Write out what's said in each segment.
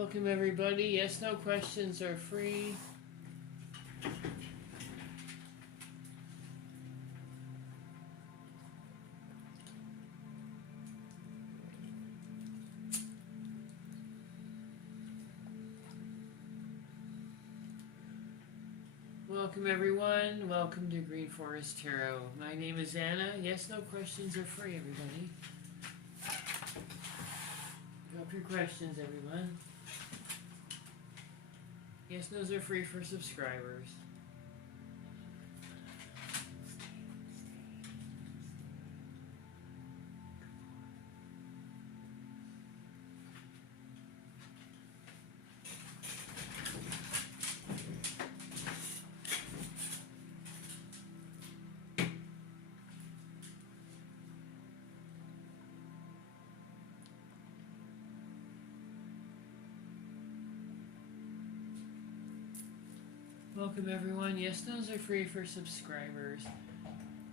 Welcome everybody. Yes, no questions are free. Welcome everyone. Welcome to Green Forest Tarot. My name is Anna. Yes, no questions are free, everybody. Drop your questions, everyone. Yes, no's are free for subscribers. Welcome everyone. Yes, no's are free for subscribers.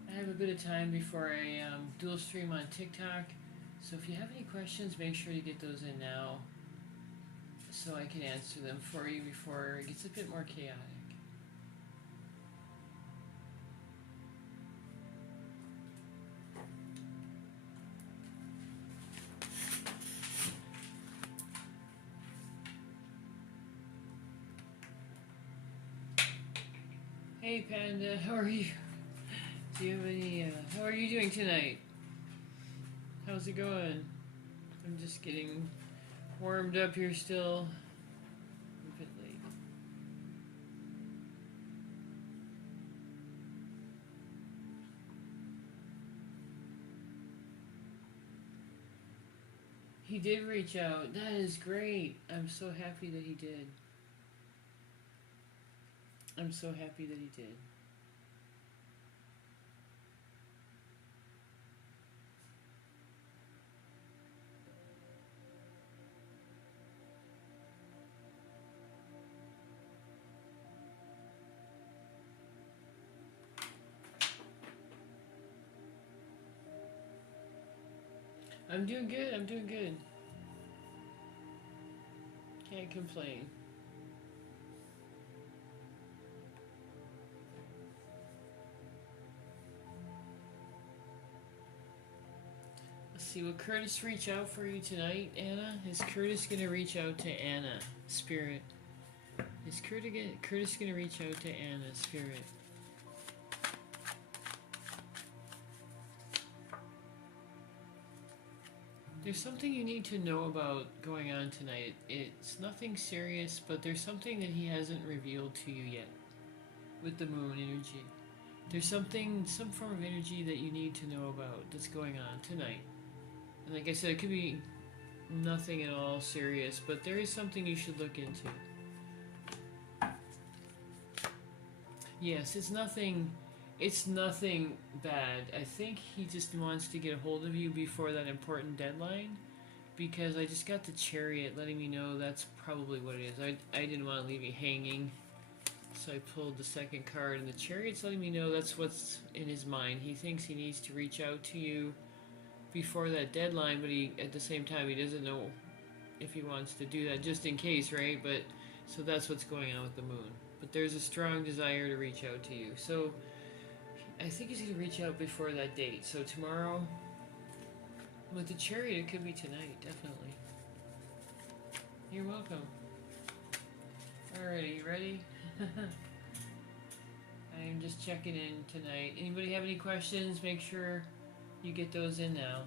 I have a bit of time before I dual stream on TikTok, so if you have any questions, make sure you get those in now so I can answer them for you before it gets a bit more chaotic. Hey Panda, how are you? Do you have any, how are you doing tonight? How's it going? I'm just getting warmed up here still. A bit late. He did reach out. That is great. I'm so happy that he did. I'm so happy that he did. I'm doing good. I'm doing good. Can't complain. Let's see, will Curtis reach out for you tonight, Anna? Is Curtis going to reach out to Anna, Spirit? Is Curtis going to reach out to Anna, Spirit? There's something you need to know about going on tonight. It's nothing serious, but there's something that he hasn't revealed to you yet with the moon energy. There's some form of energy that you need to know about that's going on tonight. And like I said, it could be nothing at all serious, but there is something you should look into. Yes, it's nothing bad. I think he just wants to get a hold of you before that important deadline, because I just got the Chariot letting me know that's probably what it is. I didn't want to leave you hanging, so I pulled the second card, and the Chariot's letting me know that's what's in his mind. He thinks he needs to reach out to you before that deadline, but at the same time, he doesn't know if he wants to do that, just in case, right? But so that's what's going on with the moon. But there's a strong desire to reach out to you. So I think he's going to reach out before that date. So tomorrow, with the Chariot, it could be tonight, definitely. You're welcome. Alrighty, you ready? I'm just checking in tonight. Anybody have any questions? Make sure you get those in now.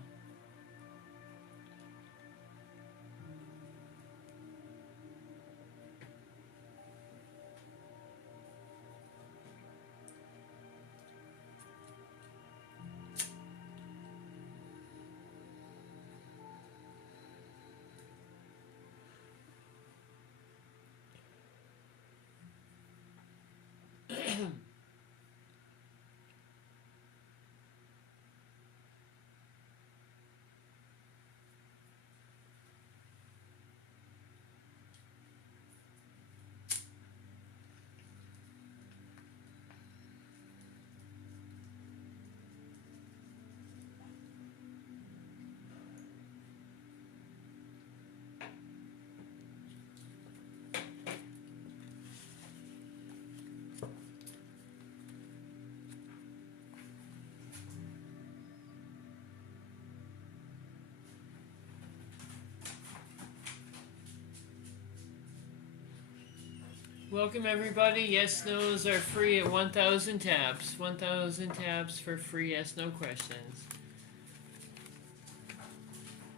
Welcome everybody. Yes, no's are free at 1,000 taps. 1,000 taps for free yes, no questions.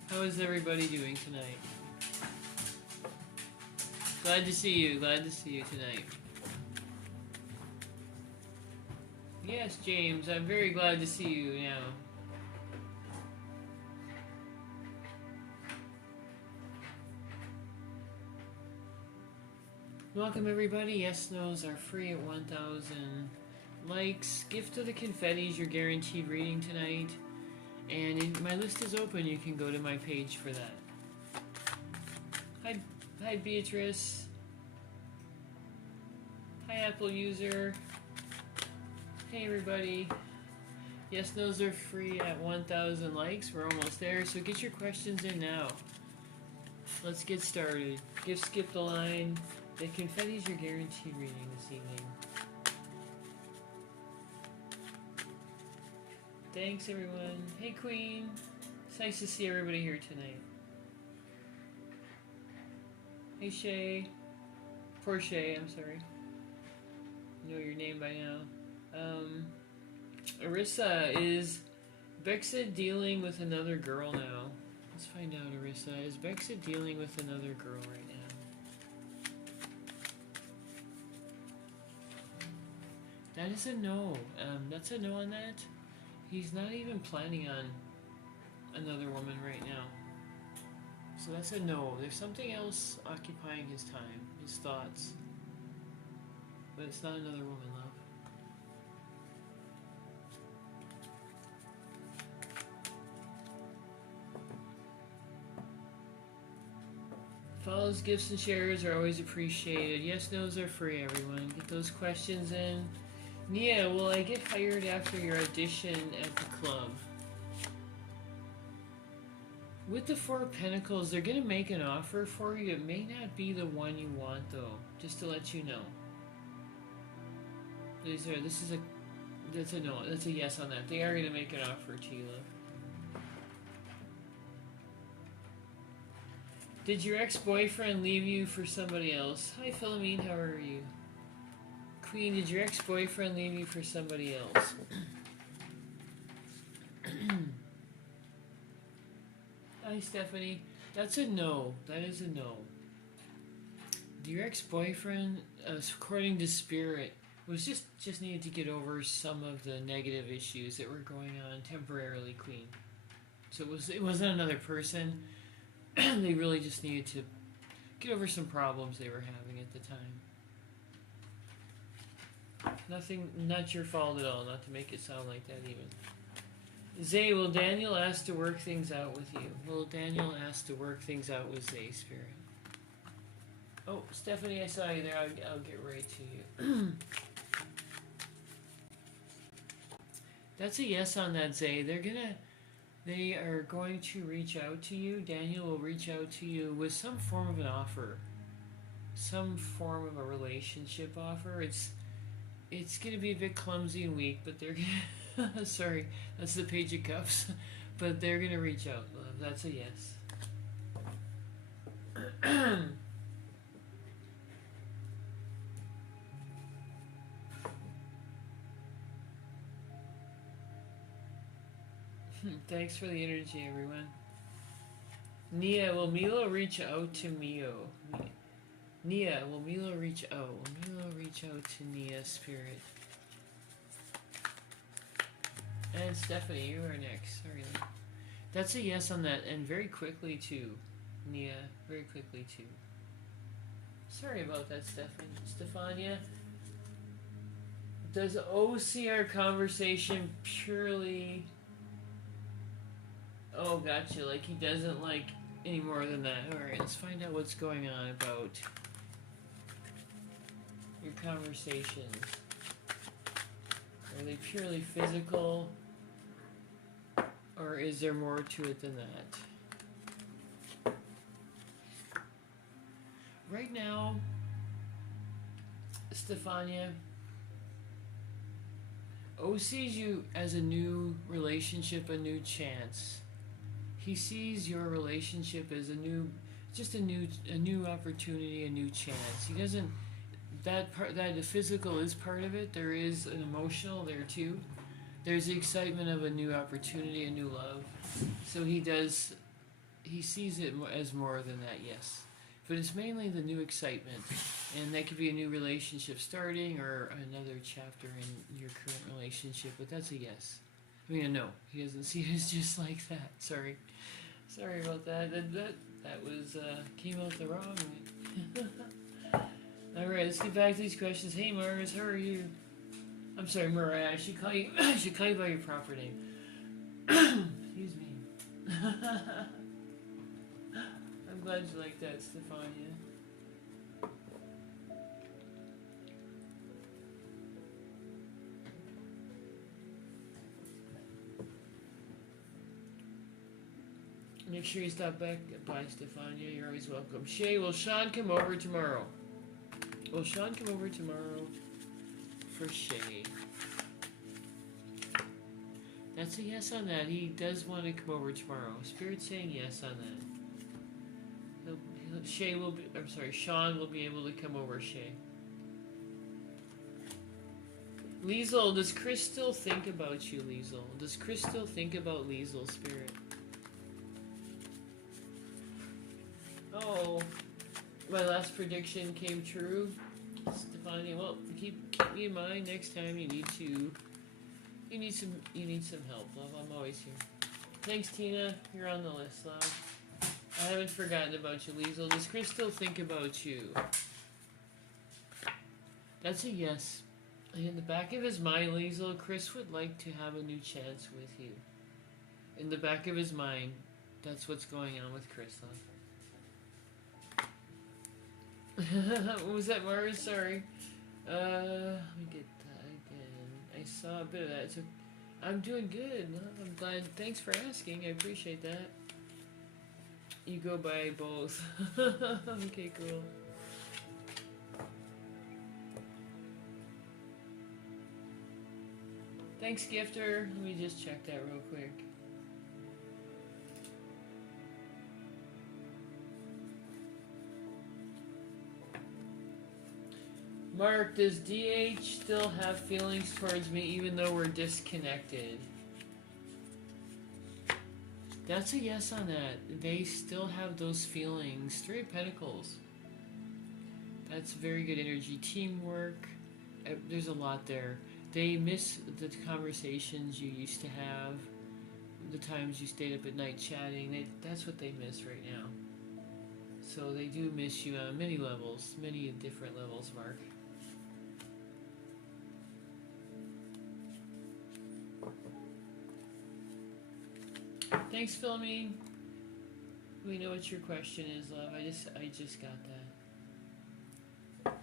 How is everybody doing tonight? Glad to see you. Glad to see you tonight. Yes, James, I'm very glad to see you now. Welcome everybody. Yes, no's are free at 1,000 likes. Gift of the confettis, your guaranteed reading tonight. And my list is open. You can go to my page for that. Hi Beatrice. Hi Apple user. Hey everybody. Yes, no's are free at 1,000 likes. We're almost there, so get your questions in now. Let's get started. Gift skip the line. The confetti's your guaranteed reading this evening. Thanks everyone. Hey Queen. It's nice to see everybody here tonight. Hey Shay. Poor Shay, I'm sorry. You know your name by now. Arissa, is Bexa dealing with another girl now? Let's find out, Arissa. Is Bexa dealing with another girl right now? That is a no. That's a no on that. He's not even planning on another woman right now. So that's a no. There's something else occupying his time, his thoughts. But it's not another woman, love. Follows, gifts, and shares are always appreciated. Yes, no's are free, everyone. Get those questions in. Nia, will I get hired after your audition at the club? With the Four of Pentacles, they're going to make an offer for you. It may not be the one you want, though. Just to let you know. That's a no. That's a yes on that. They are going to make an offer to you, love. Did your ex-boyfriend leave you for somebody else? Hi, Philomene. How are you? Queen, did your ex-boyfriend leave you for somebody else? Hi, Stephanie. That's a no. That is a no. Your ex-boyfriend, according to Spirit, was just needed to get over some of the negative issues that were going on temporarily, Queen. So it wasn't another person. They really just needed to get over some problems they were having at the time. Nothing, not your fault at all, not to make it sound like that even. Zay, will Daniel ask to work things out with you? Will Daniel ask to work things out with Zay, Spirit? Oh, Stephanie, I saw you there. I'll get right to you. That's a yes on that, Zay. They are going to reach out to you. Daniel will reach out to you with some form of an offer. Some form of a relationship offer. It's going to be a bit clumsy and weak, but they're going to... Sorry, that's the Page of Cups. But they're going to reach out, love. That's a yes. Thanks for the energy, everyone. Nia, will Milo reach out to Mio? Nia, will Milo reach out? Will Milo reach out to Nia, Spirit? And Stephanie, you are next. Sorry. That's a yes on that, and very quickly too. Nia, very quickly too. Sorry about that, Stefania. Does O see our conversation purely... Oh, gotcha. Like he doesn't like any more than that. Alright, let's find out what's going on about your conversations. Are they purely physical? Or is there more to it than that? Right now, Stefania, O sees you as a new relationship, a new chance. He sees your relationship as a new opportunity, a new chance. He doesn't that the physical is part of it. There is an emotional there too. There's the excitement of a new opportunity, a new love. So he sees it as more than that, yes. But it's mainly the new excitement. And that could be a new relationship starting or another chapter in your current relationship, but that's a yes. I mean, a no. He doesn't see it as just like that. Sorry. Sorry about that. That was, came out the wrong way. Alright, let's get back to these questions. Hey, Mars, how are you? I'm sorry, Mariah. I should call you, I should call you by your proper name. Excuse me. I'm glad you like that, Stefania. Make sure you stop back by, Stefania. You're always welcome. Shay, will Sean come over tomorrow? Will Sean come over tomorrow for Shay? That's a yes on that. He does want to come over tomorrow. Spirit's saying yes on that. Shay will be, I'm sorry, Sean will be able to come over, Shay. Liesel, does Chris still think about you, Liesel? Does Chris still think about Liesel, Spirit? Oh, my last prediction came true. Stefania, well, keep me in mind next time you need some help, love. I'm always here. Thanks, Tina. You're on the list, love. I haven't forgotten about you, Liesel. Does Chris still think about you? That's a yes. In the back of his mind, Liesel, Chris would like to have a new chance with you. In the back of his mind, that's what's going on with Chris, love. What was that, Mars? Sorry. Let me get that again. I saw a bit of that. So I'm doing good. Love. I'm glad. Thanks for asking. I appreciate that. You go by both. Okay, cool. Thanks, Gifter. Let me just check that real quick. Mark, does DH still have feelings towards me even though we're disconnected? That's a yes on that. They still have those feelings. Three of Pentacles. That's very good energy. Teamwork. There's a lot there. They miss the conversations you used to have. The times you stayed up at night chatting. That's what they miss right now. So they do miss you on many levels. Many different levels, Mark. Thanks, Philomene. We know what your question is, love. I just got that.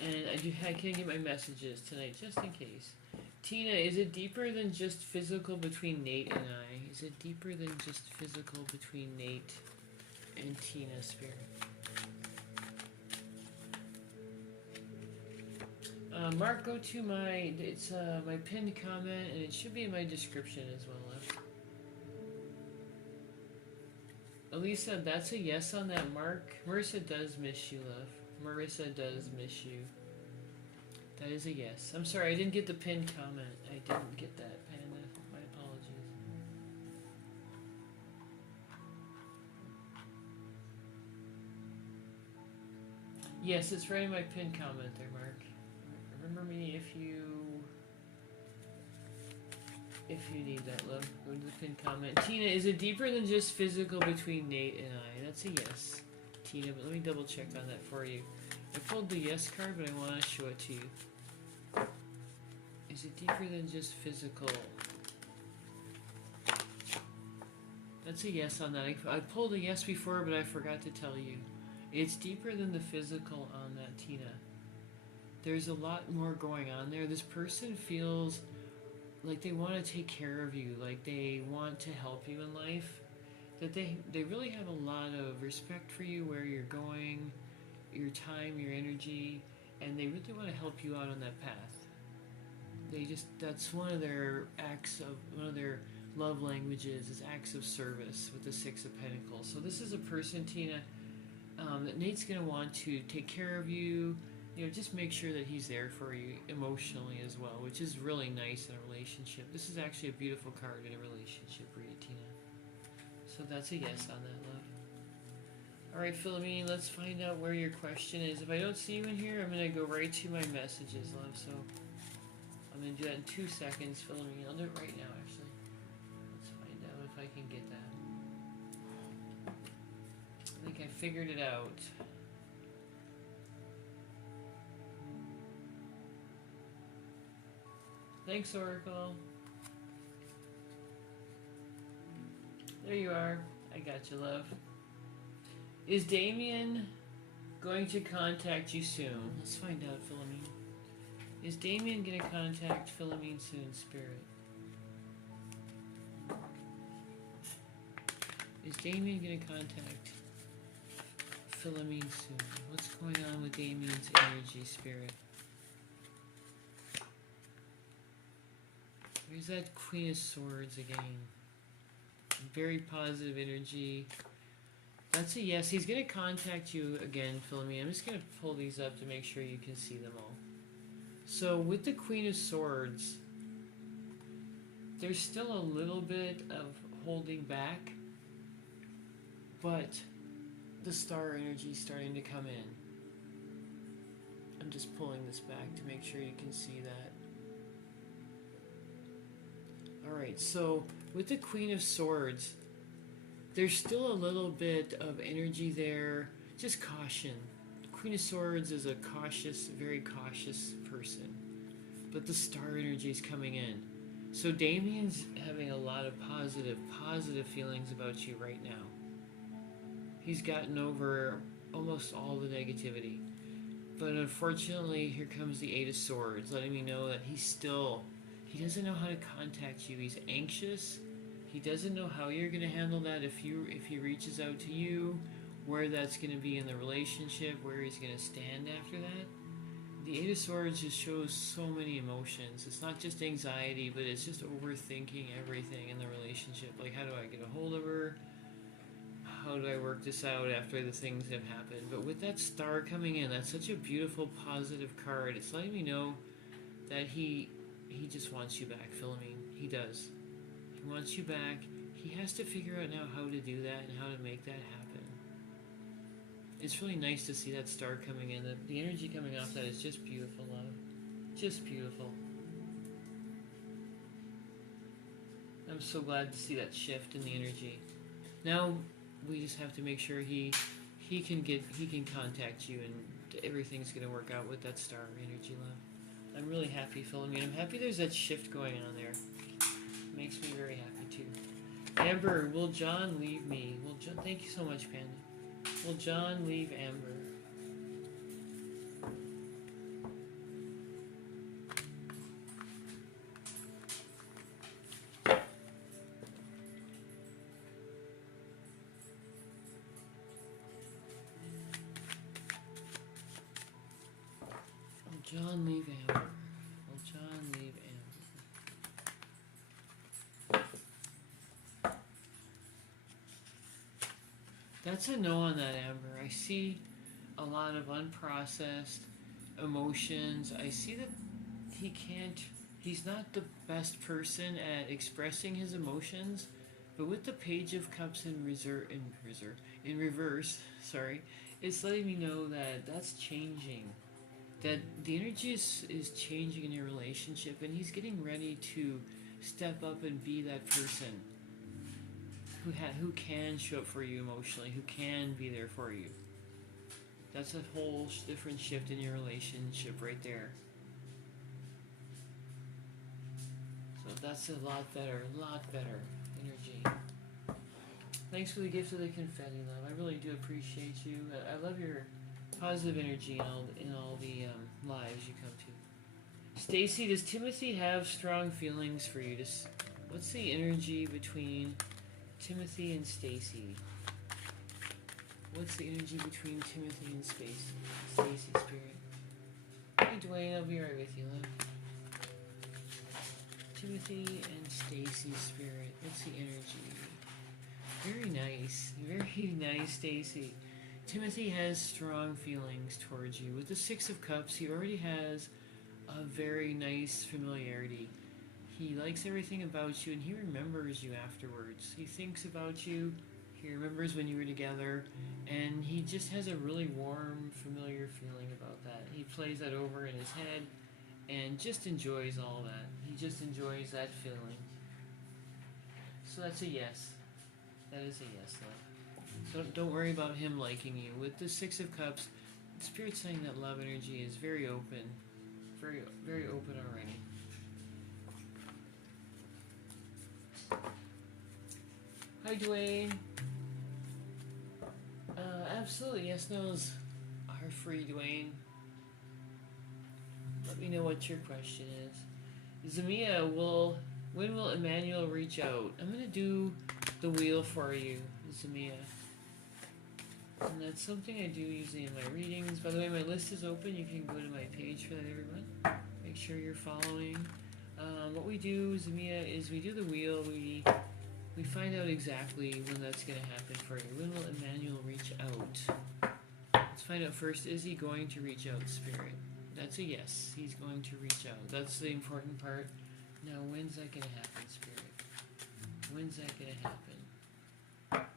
And I can't get my messages tonight, just in case. Tina, is it deeper than just physical between Nate and I? Is it deeper than just physical between Nate and Tina, Spirit? Mark, go to my pinned comment, and it should be in my description as well, love. Elisa, that's a yes on that, Mark. Marissa does miss you, love. Marissa does miss you. That is a yes. I'm sorry, I didn't get the pinned comment. I didn't get that, Panda. My apologies. Yes, it's right in my pinned comment there, Mark. Remember me if you need that, love. Go to the pinned comment. Tina, is it deeper than just physical between Nate and I? That's a yes, Tina, but let me double check on that for you. I pulled the yes card, but I want to show it to you. Is it deeper than just physical? That's a yes on that. I pulled a yes before, but I forgot to tell you. It's deeper than the physical on that, Tina. There's a lot more going on there. This person feels like they want to take care of you, like they want to help you in life, that they really have a lot of respect for you, where you're going, your time, your energy, and they really want to help you out on that path. That's one of their love languages is acts of service with the Six of Pentacles. So this is a person, Tina, that Nate's going to want to take care of you. You know, just make sure that he's there for you emotionally as well, which is really nice in a relationship. This is actually a beautiful card in a relationship for you, Tina. So that's a yes on that, love. Alright, Philomene, let's find out where your question is. If I don't see you in here, I'm going to go right to my messages, love. So I'm going to do that in 2 seconds, Philomene. I'll do it right now, actually. Let's find out if I can get that. I think I figured it out. Thanks, Oracle. There you are. I got you, love. Is Damien going to contact you soon? Let's find out, Philomene. Is Damien going to contact Philomene soon, Spirit? Is Damien going to contact Philomene soon? What's going on with Damien's energy, Spirit? There's that Queen of Swords again. Very positive energy. That's a yes. He's going to contact you again, Philomene. I'm just going to pull these up to make sure you can see them all. So with the Queen of Swords, there's still a little bit of holding back, but the star energy is starting to come in. I'm just pulling this back to make sure you can see that. Alright, so with the Queen of Swords, there's still a little bit of energy there. Just caution. The Queen of Swords is a cautious, very cautious person. But the star energy is coming in. So Damien's having a lot of positive feelings about you right now. He's gotten over almost all the negativity. But unfortunately, here comes the Eight of Swords, letting me know that he doesn't know how to contact you. He's anxious. He doesn't know how you're going to handle that if he reaches out to you, where that's going to be in the relationship, where he's going to stand after that. The Eight of Swords just shows so many emotions. It's not just anxiety, but it's just overthinking everything in the relationship. Like, how do I get a hold of her? How do I work this out after the things have happened? But with that star coming in, that's such a beautiful, positive card. It's letting me know that he just wants you back, Philomene. He does. He wants you back. He has to figure out now how to do that and how to make that happen. It's really nice to see that star coming in. The energy coming off that is just beautiful, love. Just beautiful. I'm so glad to see that shift in the energy. Now we just have to make sure he can contact you, and everything's gonna work out with that star energy, love. I'm really happy, Philomene. I'm happy there's that shift going on there. Makes me very happy too. Amber, will John leave me? Thank you so much, Panda. Will John leave Amber? Will John leave Amber? Will John leave Amber? That's a no on that, Amber. I see a lot of unprocessed emotions. I see that he's not the best person at expressing his emotions, but with the Page of Cups in reverse, it's letting me know that that's changing. That the energy is changing in your relationship, and he's getting ready to step up and be that person who can show up for you emotionally, who can be there for you. That's a whole different shift in your relationship right there. So that's a lot better energy. Thanks for the gift of the confetti, love. I really do appreciate you. I love your positive energy in all the lives you come to. Stacy, does Timothy have strong feelings for you? What's the energy between Timothy and Stacy? What's the energy between Timothy and Stacy, Spirit? Hey, Dwayne, I'll be right with you, love. Timothy and Stacy, Spirit. What's the energy? Very nice, Stacy. Timothy has strong feelings towards you. With the Six of Cups, he already has a very nice familiarity. He likes everything about you and he remembers you afterwards. He thinks about you, he remembers when you were together, and he just has a really warm, familiar feeling about that. He plays that over in his head and just enjoys all that. He just enjoys that feeling. So that's a yes. That is a yes, though. So don't worry about him liking you. With the Six of Cups, the Spirit's saying that love energy is very open. Very, very open already. Hi, Dwayne. Absolutely, yes, no's are free, Dwayne. Let me know what your question is. Zamia, when will Emmanuel reach out? I'm gonna do the wheel for you, Zamia. And that's something I do usually in my readings. By the way, my list is open. You can go to my page for that, everyone. Make sure you're following. What we do, Zamia, is we do the wheel. We find out exactly when that's going to happen for you. When will Emmanuel reach out? Let's find out first, is he going to reach out, Spirit? That's a yes. He's going to reach out. That's the important part. Now, when's that going to happen, Spirit? When's that going to happen?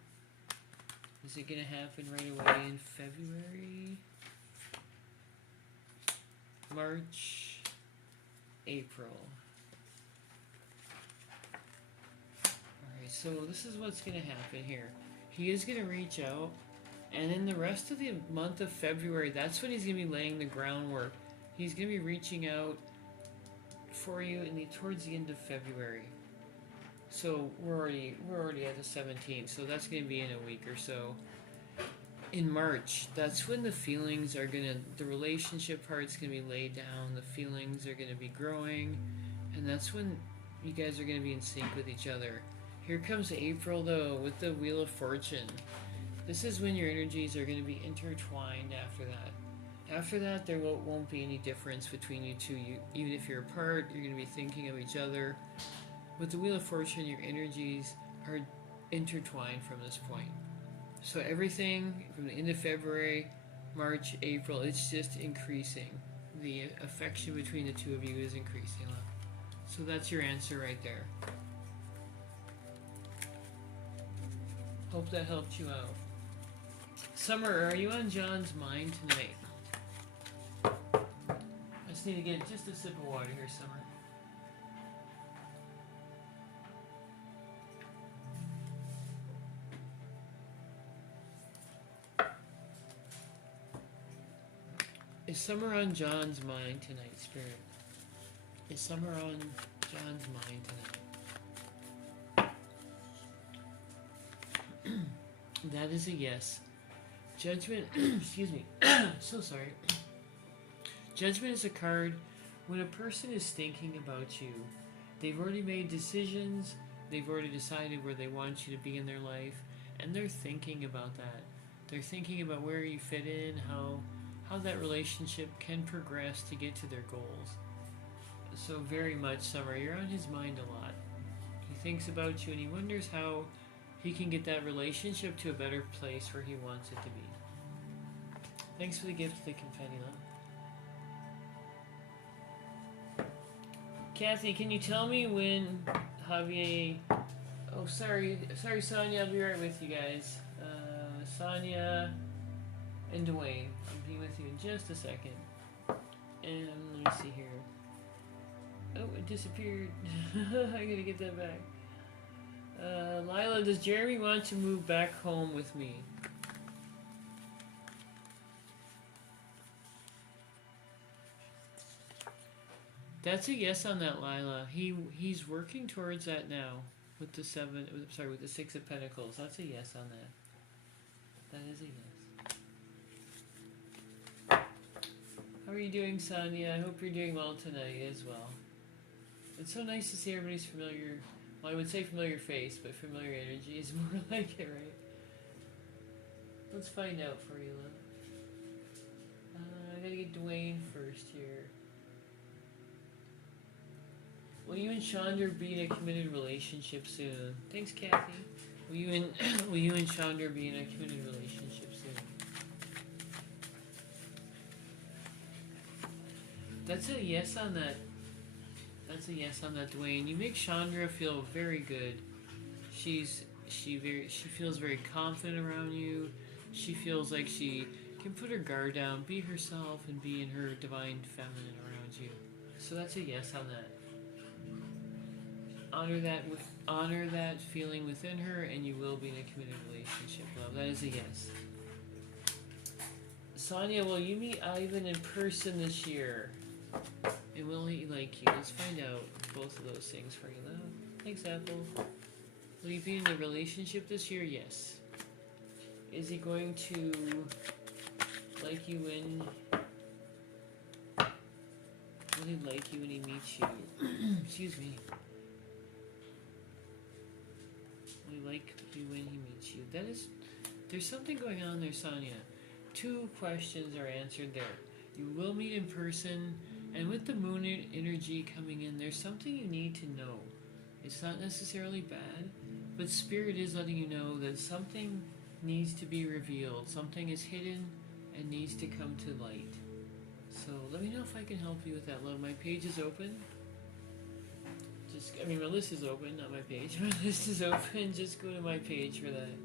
Is it going to happen right away in February? March? April? Alright, so this is what's going to happen here. He is going to reach out, and in the rest of the month of February, that's when he's going to be laying the groundwork. He's going to be reaching out for you towards the end of February. So we're already at the 17th, so that's going to be in a week or so. In March, that's when the feelings are the relationship part's going to be laid down, the feelings are going to be growing, and that's when you guys are going to be in sync with each other. Here comes April, though, with the Wheel of Fortune. This is when your energies are going to be intertwined after that. After that, there won't be any difference between you two. Even if you're apart, you're going to be thinking of each other. With the Wheel of Fortune, your energies are intertwined from this point. So everything from the end of February, March, April, it's just increasing. The affection between the two of you is increasing. So that's your answer right there. Hope that helped you out. Summer, are you on John's mind tonight? I just need to get just a sip of water here, Summer. Is Summer on John's mind tonight, Spirit? Is Summer on John's mind tonight? That is a yes. Judgment, excuse me, so sorry. Judgment is a card when a person is thinking about you. They've already made decisions, they've already decided where they want you to be in their life, and they're thinking about that. They're thinking about where you fit in, how that relationship can progress to get to their goals. So very much, Summer, you're on his mind a lot. He thinks about you and he wonders how he can get that relationship to a better place where he wants it to be. Thanks for the gift of the confetti, love. Kathy, can you tell me when Javier... Oh, sorry, Sonia, I'll be right with you guys. Sonia and Dwayne. I'll be with you in just a second. And let me see here. Oh, it disappeared. I gotta get that back. Lila, does Jeremy want to move back home with me? That's a yes on that, Lila. He's working towards that now with the with the Six of Pentacles. That's a yes on that. That is a yes. How are you doing, Sonia? I hope you're doing well tonight as well. It's so nice to see everybody's familiar. Well, I would say familiar face, but familiar energy is more like it, right? Let's find out for you, love. I gotta get Dwayne first here. Will you and Chandra be in a committed relationship soon? Thanks, Kathy. Will you and Chandra be in a committed relationship soon? That's a yes on that. That's a yes on that, Dwayne. You make Chandra feel very good. She feels very confident around you. She feels like she can put her guard down, be herself, and be in her divine feminine around you. So that's a yes on that. Honor that feeling within her, and you will be in a committed relationship, love. That is a yes. Sonia, will you meet Ivan in person this year? And will he like you? Let's find out both of those things for you, love. Thanks, Apple. Will you be in a relationship this year? Yes. Is he going to like you when... Will he like you when he meets you? Excuse me. Will he like you when he meets you? That is... There's something going on there, Sonia. 2 questions are answered there. You will meet in person, and with the moon energy coming in, there's something you need to know. It's not necessarily bad, but Spirit is letting you know that something needs to be revealed. Something is hidden and needs to come to light. So let me know if I can help you with that, love. My page is open. My list is open, not my page. My list is open. Just go to my page for that,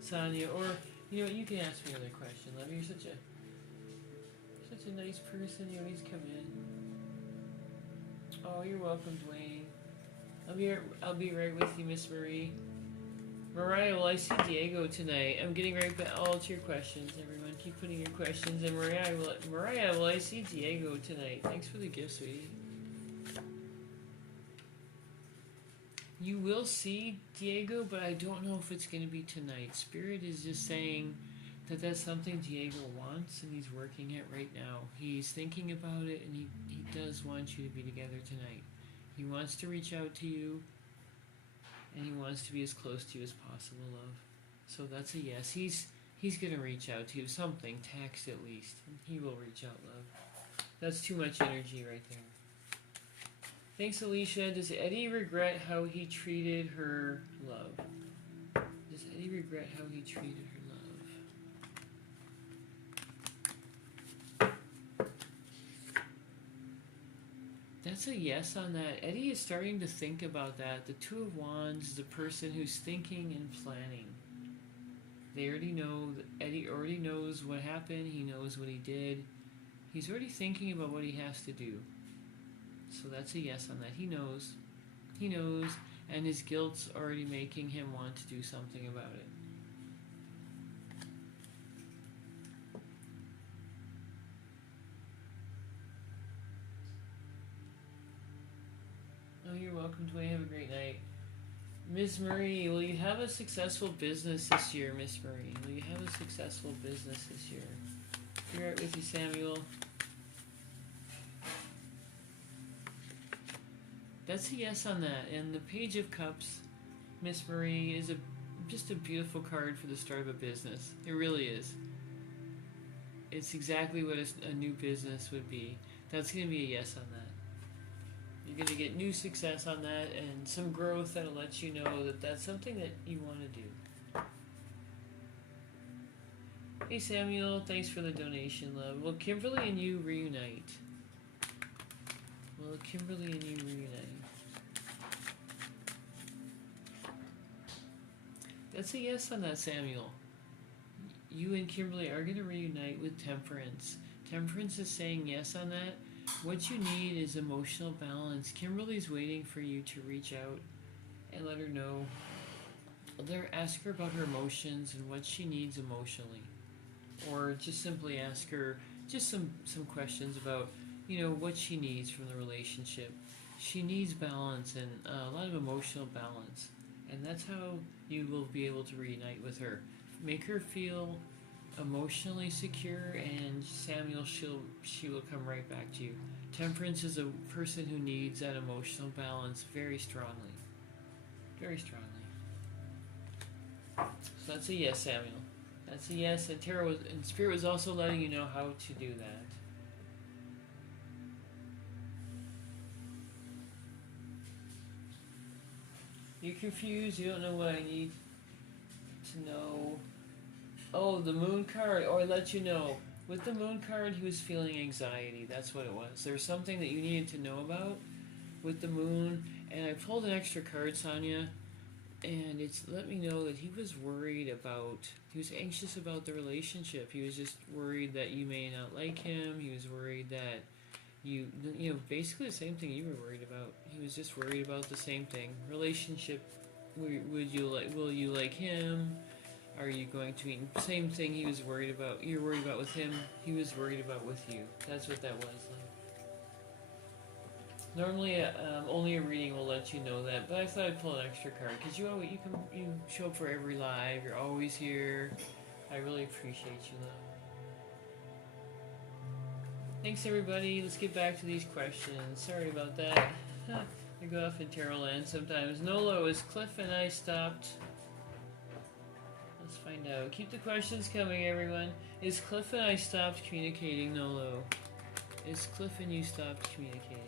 Sonia. Or, you know, you can ask me another question, love. You're such a nice person. You always come in. Oh, you're welcome, Dwayne. I'll be right with you, Miss Marie. Mariah, will I see Diego tonight? I'm getting right back all to your questions. Everyone, keep putting your questions. And Mariah, will I see Diego tonight? Thanks for the gift, sweetie. You will see Diego, but I don't know if it's going to be tonight. Spirit is just saying that that's something Diego wants, and he's working it right now. He's thinking about it, and he does want you to be together tonight. He wants to reach out to you, and he wants to be as close to you as possible, love. So that's a yes. He's going to reach out to you. Something, text at least. He will reach out, love. That's too much energy right there. Thanks, Alicia. Does Eddie regret how he treated her, love? Does Eddie regret how he treated her, love? That's a yes on that. Eddie is starting to think about that. The 2 of Wands is the person who's thinking and planning. They already know, Eddie already knows what happened. He knows what he did. He's already thinking about what he has to do. So that's a yes on that. He knows, and his guilt's already making him want to do something about it. Oh, you're welcome, Dwayne. Have a great night. Miss Marie, will you have a successful business this year, Miss Marie? Will you have a successful business this year? Be right with you, Samuel. That's a yes on that. And the Page of Cups, Miss Marie, is just a beautiful card for the start of a business. It really is. It's exactly what a new business would be. That's going to be a yes on that. You're going to get new success on that and some growth that'll let you know that that's something that you want to do. Hey Samuel, thanks for the donation, love. Will Kimberly and you reunite? Will Kimberly and you reunite? That's a yes on that, Samuel. You and Kimberly are going to reunite with Temperance. Temperance is saying yes on that. What you need is emotional balance. Kimberly's waiting for you to reach out and let her know. Ask her about her emotions and what she needs emotionally. Or just simply ask her just some questions about, what she needs from the relationship. She needs balance and a lot of emotional balance. And that's how you will be able to reunite with her. Make her feel emotionally secure, and Samuel, she will come right back to you. Temperance is a person who needs that emotional balance very strongly. Very strongly. So that's a yes, Samuel. That's a yes, and Spirit was also letting you know how to do that. You're confused, you don't know what I need to know. Oh, the moon card. Oh, I let you know. With the moon card, he was feeling anxiety. That's what it was. There was something that you needed to know about with the moon. And I pulled an extra card, Sonia, and it's let me know that he was worried about, he was anxious about the relationship. He was just worried that you may not like him. He was worried that you know, basically the same thing you were worried about. He was just worried about the same thing. Relationship, would you like, will you like him? Are you going to meet? Same thing he was worried about. You're worried about with him. He was worried about with you. That's what that was like. Normally, only a reading will let you know that, but I thought I'd pull an extra card because you show up for every live. You're always here. I really appreciate you, love. Thanks, everybody. Let's get back to these questions. Sorry about that. I go off in tarot land sometimes. Nolo, is Cliff and I stopped? Let's find out. Keep the questions coming, everyone. Is Cliff and I stopped communicating, Nolo? Is Cliff and you stopped communicating?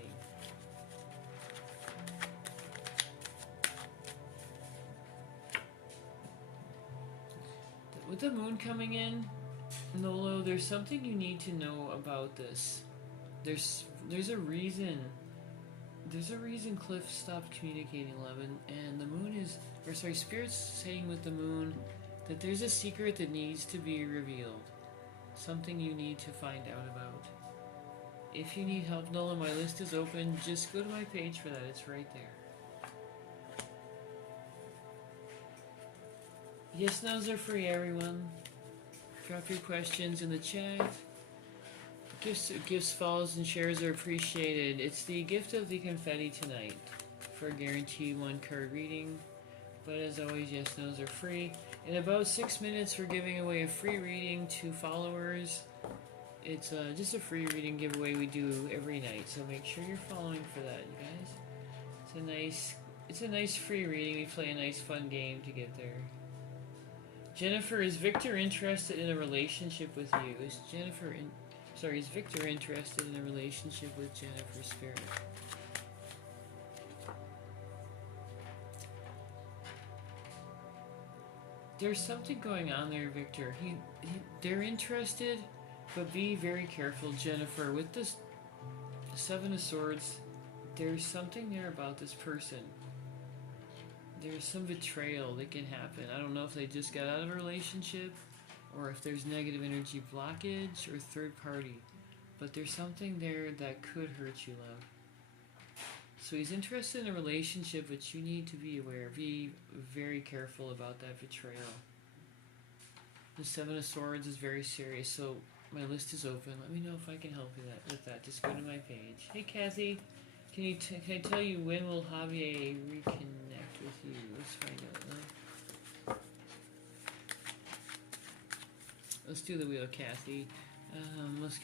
With the moon coming in, Nolo, there's something you need to know about this. There's a reason. There's a reason Cliff stopped communicating, love, and the moon is, or sorry, Spirit's saying with the moon that there's a secret that needs to be revealed. Something you need to find out about. If you need help, Nola, my list is open. Just go to my page for that. It's right there. Yes, no's are free, everyone. Drop your questions in the chat. Gifts, follows, and shares are appreciated. It's the gift of the confetti tonight for a guaranteed one card reading. But as always, yes, no's are free. In about 6 minutes, we're giving away a free reading to followers. It's just a free reading giveaway we do every night, so make sure you're following for that, you guys. It's a nice free reading. We play a nice fun game to get there. Jennifer, is Victor interested in a relationship with you? Is Victor interested in a relationship with Jennifer Spirit? There's something going on there, Victor. They're interested, but be very careful, Jennifer. With this Seven of Swords, there's something there about this person. There's some betrayal that can happen. I don't know if they just got out of a relationship, or if there's negative energy blockage, or third party. But there's something there that could hurt you, love. So he's interested in a relationship, but you need to be aware. Be very careful about that betrayal. The Seven of Swords is very serious, so my list is open. Let me know if I can help you with that. Just go to my page. Hey, Kathy, can I tell you when will Javier reconnect with you? Let's find out. Let's do the wheel, Kathy. Let's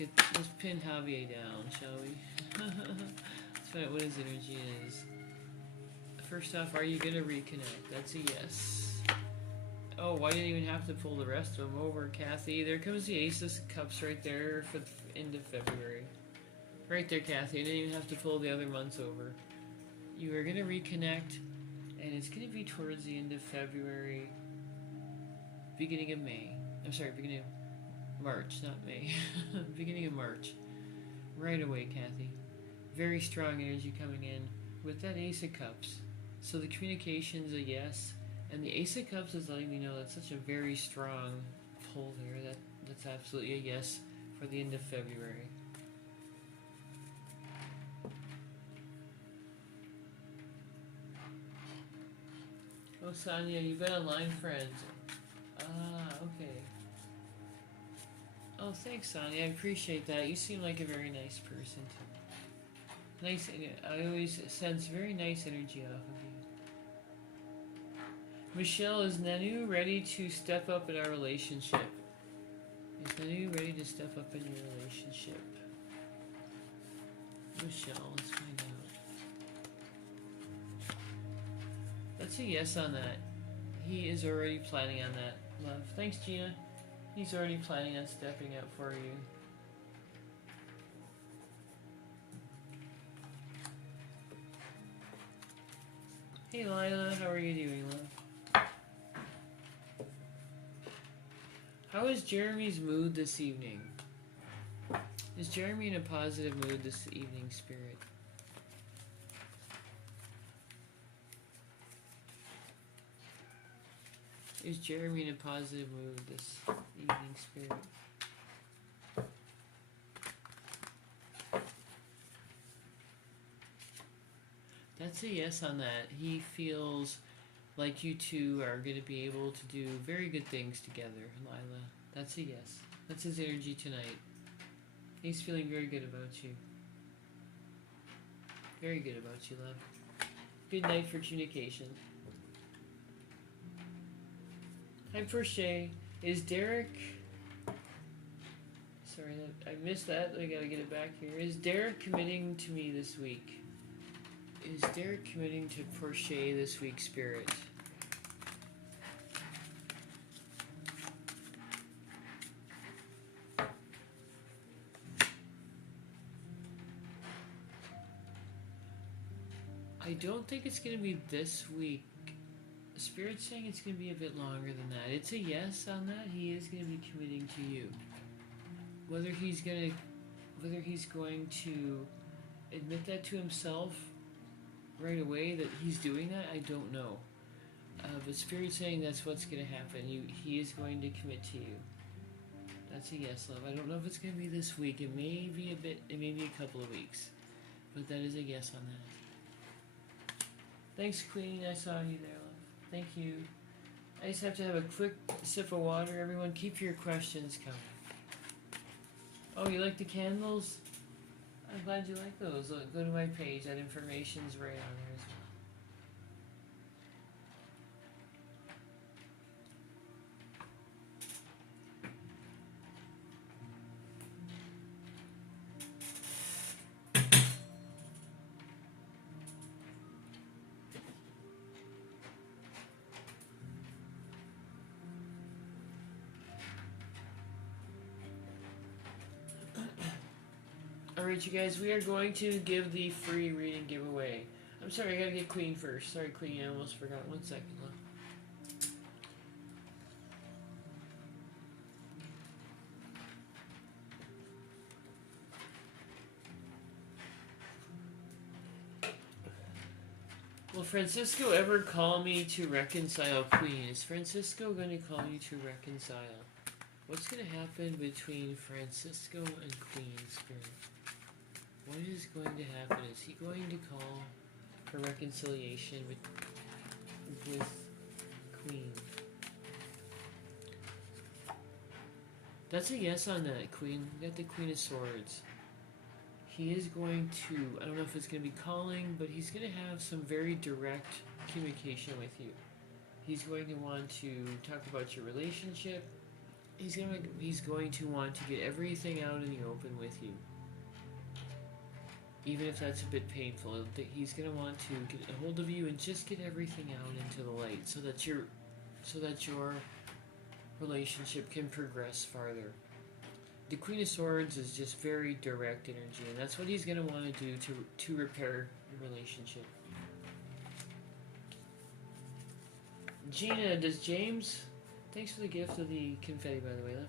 pin Javier down, shall we? Let's find out what his energy is. First off, are you gonna reconnect? That's a yes. Oh, I didn't even have to pull the rest of them over, Kathy. There comes the Ace of Cups right there for the end of February. Right there, Kathy. I didn't even have to pull the other months over. You are gonna reconnect, and it's gonna be towards the end of February, beginning of May. I'm sorry, beginning of March, not May. Beginning of March. Right away, Kathy. Very strong energy coming in with that Ace of Cups. So the communication's a yes, and the Ace of Cups is letting me know that's such a very strong pull there. That's absolutely a yes for the end of February. Oh, Sonia, you've been online, friend. Ah, okay. Oh, thanks, Sonia. I appreciate that. You seem like a very nice person, too. Nice. I always sense very nice energy off of you. Michelle, is Nanu ready to step up in our relationship? Is Nanu ready to step up in your relationship? Michelle, let's find out. That's a yes on that. He is already planning on that, love. Thanks, Gina. He's already planning on stepping up for you. Hey, Lila, how are you doing, love? How is Jeremy's mood this evening? Is Jeremy in a positive mood this evening, Spirit? Is Jeremy in a positive mood this evening, Spirit? That's a yes on that. He feels like you two are going to be able to do very good things together, Lila. That's a yes. That's his energy tonight. He's feeling very good about you. Very good about you, love. Good night for communication. Hi, Porche. Is Derek... Sorry, I missed that. I gotta get it back here. Is Derek committing to me this week? Is Derek committing to Porche this week, Spirit? I don't think it's going to be this week. Spirit's saying it's going to be a bit longer than that. It's a yes on that. He is going to be committing to you. Whether he's going to admit that to himself right away that he's doing that, I don't know. But Spirit's saying that's what's going to happen. He is going to commit to you. That's a yes, love. I don't know if it's going to be this week. It may be a couple of weeks. But that is a yes on that. Thanks, Queen. I saw you there, love. Thank you. I just have to have a quick sip of water. Everyone, keep your questions coming. Oh, you like the candles? I'm glad you like those. Look, go to my page. That information's right on there as well. Alright, you guys, we are going to give the free reading giveaway. I'm sorry, I gotta get Queen first. Sorry, Queen, I almost forgot. 1 second, love. Will Francisco ever call me to reconcile, Queen? Is Francisco going to call you to reconcile? What's going to happen between Francisco and Queen, Spirit? What is going to happen? Is he going to call for reconciliation with Queen? That's a yes on that, Queen. We got the Queen of Swords. He is going to, I don't know if it's going to be calling, but he's going to have some very direct communication with you. He's going to want to talk about your relationship. He's going to want to get everything out in the open with you. Even if that's a bit painful, he's going to want to get a hold of you and just get everything out into the light so that your relationship can progress farther. The Queen of Swords is just very direct energy, and that's what he's going to want to do to repair your relationship. Gina, does James... Thanks for the gift of the confetti, by the way, love.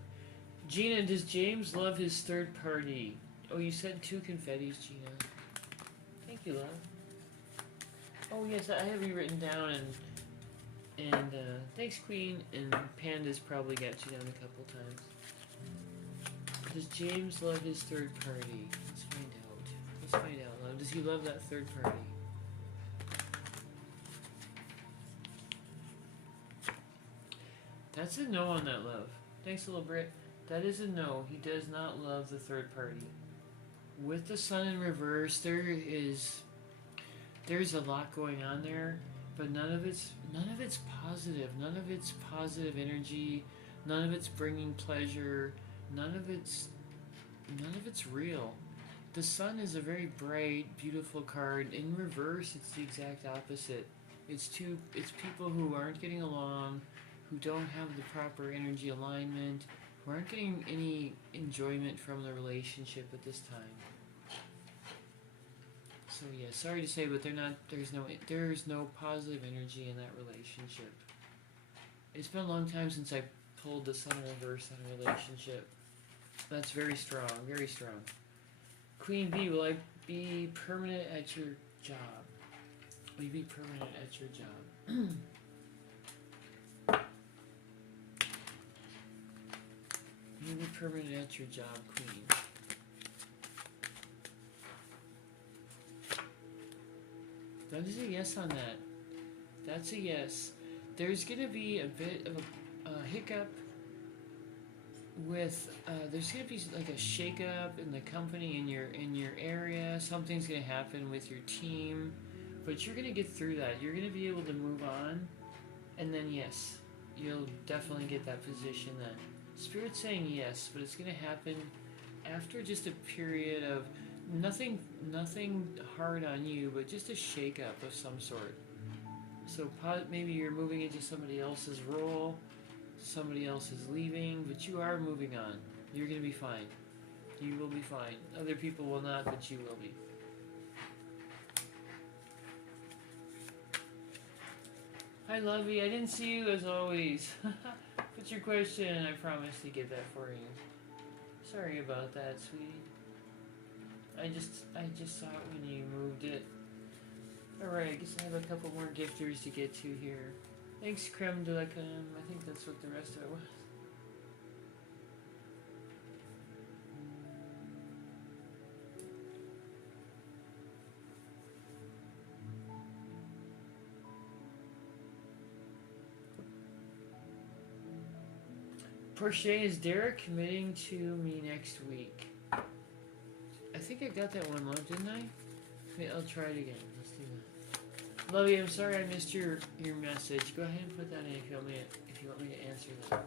Gina, does James love his third party? Oh, you said 2 confettis, Gina. Thank you, love. Oh, yes, I have you written down, and thanks, Queen, and Panda's probably got you down a couple times. Does James love his third party? Let's find out. Let's find out, love. Does he love that third party? That's a no on that, love. Thanks, little Brit. That is a no. He does not love the third party. With the Sun in reverse, there's a lot going on there, but none of it's positive. None of it's positive energy. None of it's bringing pleasure. None of it's real. The Sun is a very bright, beautiful card. In reverse, it's the exact opposite. It's people who aren't getting along, who don't have the proper energy alignment, who aren't getting any enjoyment from the relationship at this time. So yeah, sorry to say, but there's no positive energy in that relationship. It's been a long time since I pulled the Sun in reverse on a relationship. That's very strong, very strong. Queen Bee, will I be permanent at your job? Will you be permanent at your job? Will you be permanent at your job, Queen? That is a yes on that. That's a yes. There's gonna be a bit of a hiccup with there's gonna be like a shake-up in the company in your area. Something's gonna happen with your team, but you're gonna get through that. You're gonna be able to move on, and then yes, you'll definitely get that position. Then Spirit's saying yes, but it's gonna happen after just a period of nothing hard on you, but just a shake-up of some sort. So maybe you're moving into somebody else's role. Somebody else is leaving, but you are moving on. You're going to be fine. You will be fine. Other people will not, but you will be. Hi, Lovey. I didn't see you as always. What's your question? I promise to get that for you. Sorry about that, sweetie. I just saw it when you moved it. Alright, I guess I have a couple more gifters to get to here. Thanks, creme de la creme. I think that's what the rest of it was. Portia, is Derek committing to me next week? I think I got that one month, didn't I? Okay, I'll try it again. Let's do that. Lovey, I'm sorry I missed your message. Go ahead and put that in if you want me to answer that.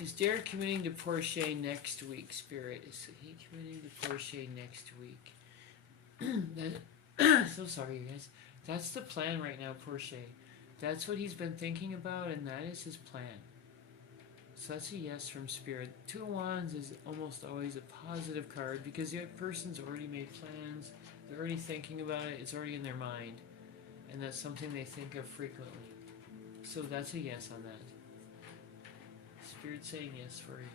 Is Derek committing to Portia next week, Spirit? Is he committing to Portia next week? So sorry, you guys. That's the plan right now, Portia. That's what he's been thinking about, and that is his plan. So that's a yes from Spirit. Two of Wands is almost always a positive card because the other person's already made plans. They're already thinking about it. It's already in their mind. And that's something they think of frequently. So that's a yes on that. Spirit's saying yes for you.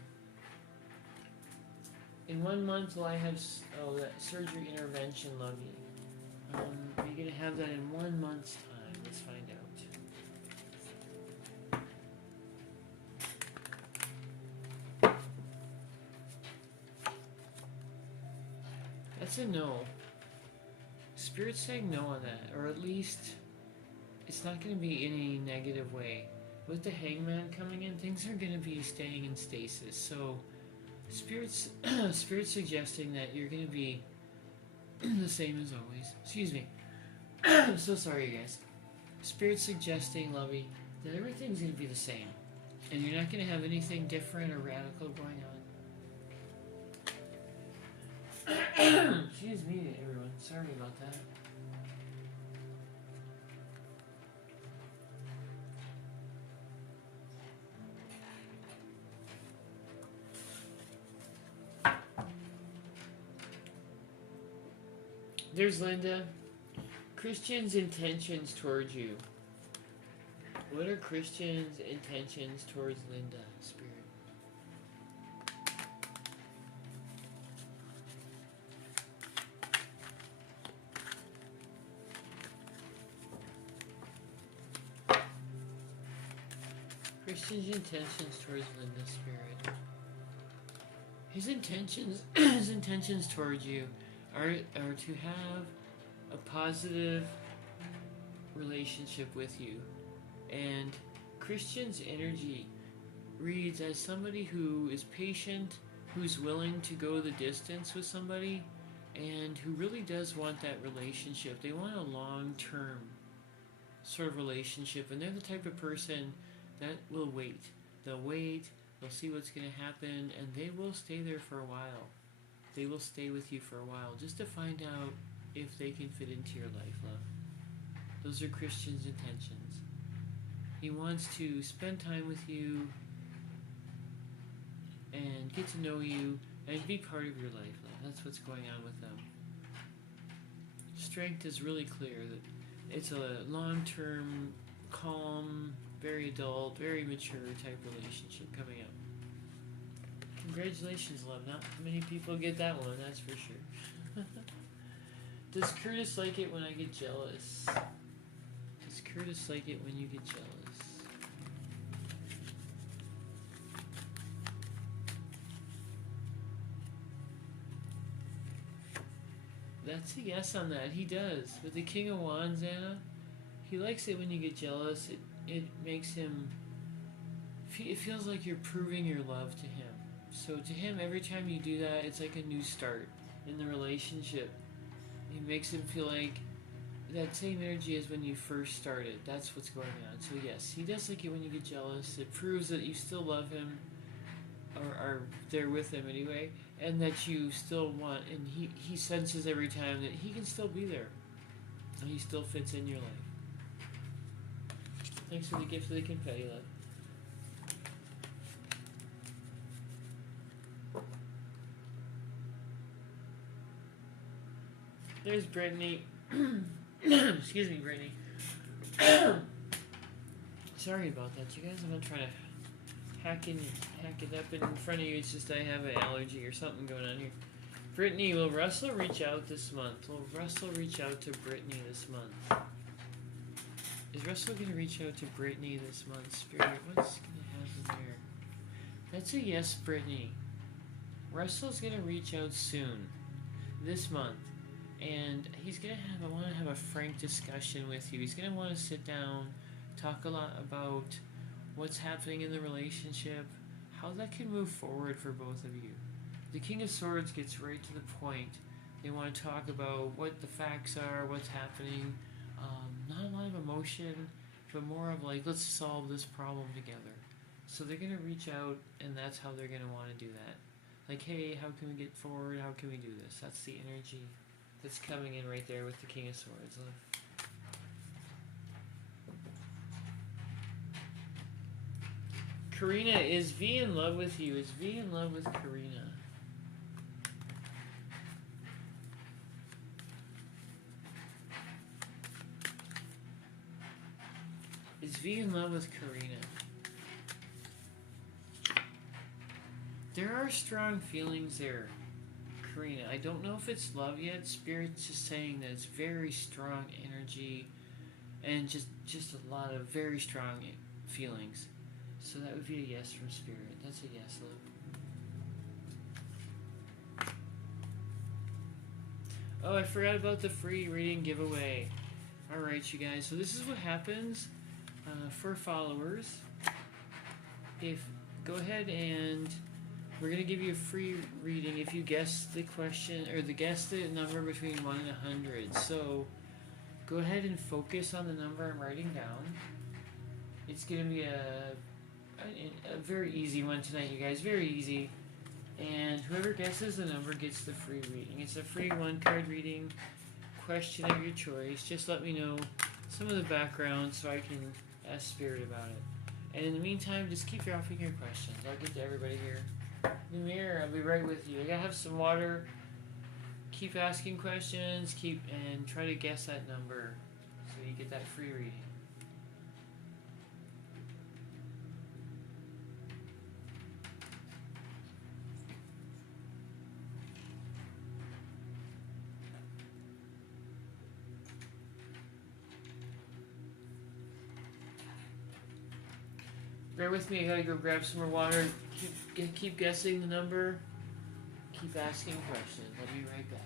In 1 month, will I have that surgery intervention, Lovey? Are you going to have that in 1 month's time? Let's find out. That's a no. Spirit's saying no on that, or at least it's not going to be in any negative way. With the Hangman coming in, things are going to be staying in stasis. So, Spirit's suggesting that you're going to be the same as always. Excuse me. I'm so sorry, you guys. Spirit's suggesting, Lovey, that everything's going to be the same, and you're not going to have anything different or radical going on. Excuse me, everyone. Sorry about that. There's Linda. Christian's intentions towards you. What are Christian's intentions towards Linda, Spirit? Christian's intentions towards Linda, Spirit. His intentions towards you are to have a positive relationship with you. And Christian's energy reads as somebody who is patient, who's willing to go the distance with somebody, and who really does want that relationship. They want a long-term sort of relationship, and they're the type of person that will wait. They'll wait, they'll see what's going to happen, and they will stay there for a while. They will stay with you for a while just to find out if they can fit into your life, love. Those are Christian's intentions. He wants to spend time with you and get to know you and be part of your life, love. That's what's going on with them. Strength is really clear, It's a long-term, calm, very adult, very mature type relationship coming up. Congratulations, love. Not many people get that one, that's for sure. Does Curtis like it when I get jealous? Does Curtis like it when you get jealous? That's a yes on that. He does. With the King of Wands, Anna, he likes it when you get jealous. It makes him... It feels like you're proving your love to him. So to him, every time you do that, it's like a new start in the relationship. It makes him feel like that same energy as when you first started. That's what's going on. So yes, he does like it when you get jealous. It proves that you still love him, or are there with him anyway, and that you still want, and he senses every time that he can still be there. And he still fits in your life. Thanks for the gift of the confetti, love. There's Brittany. Excuse me, Brittany. Sorry about that, you guys. I'm not trying to hack it up in front of you. It's just I have an allergy or something going on here. Brittany, will Russell reach out this month? Will Russell reach out to Brittany this month? Is Russell going to reach out to Brittany this month, Spirit? What's going to happen there? That's a yes, Brittany. Russell's going to reach out soon, this month. And he's going to want to have a frank discussion with you. He's going to want to sit down, talk a lot about what's happening in the relationship, how that can move forward for both of you. The King of Swords gets right to the point. They want to talk about what the facts are, what's happening. Not a lot of emotion, but more of like, let's solve this problem together. So they're going to reach out, and that's how they're going to want to do that. Like, hey, how can we get forward? How can we do this? That's the energy that's coming in right there with the King of Swords. Karina, is V in love with you? Is V in love with Karina? Is V in love with Karina? There are strong feelings there, Karina. I don't know if it's love yet. Spirit's just saying that it's very strong energy and just a lot of very strong feelings. So that would be a yes from Spirit. That's a yes, love. Oh, I forgot about the free reading giveaway. Alright, you guys. So this is what happens for followers. Go ahead and we're going to give you a free reading if you guess the question, or guess the number between 1 and 100. So go ahead and focus on the number I'm writing down. It's going to be a very easy one tonight, you guys. Very easy. And whoever guesses the number gets the free reading. It's a free 1-card reading, question of your choice. Just let me know some of the background so I can ask Spirit about it. And in the meantime, just keep dropping your questions. I'll get to everybody here. Lumir, I'll be right with you. I gotta have some water. Keep asking questions. And try to guess that number so you get that free reading. Bear with me, I gotta go grab some more water. Keep guessing the number. Keep asking questions. I'll be right back.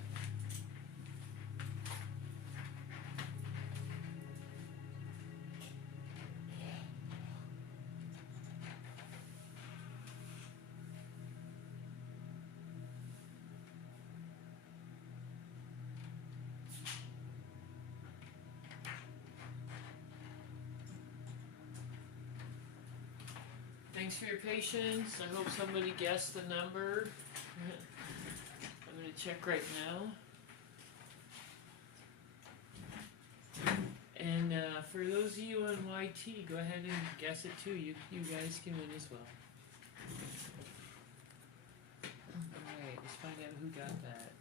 Thanks for your patience. I hope somebody guessed the number. I'm going to check right now. And for those of you on YT, go ahead and guess it too. You guys can win as well. Alright, let's find out who got that.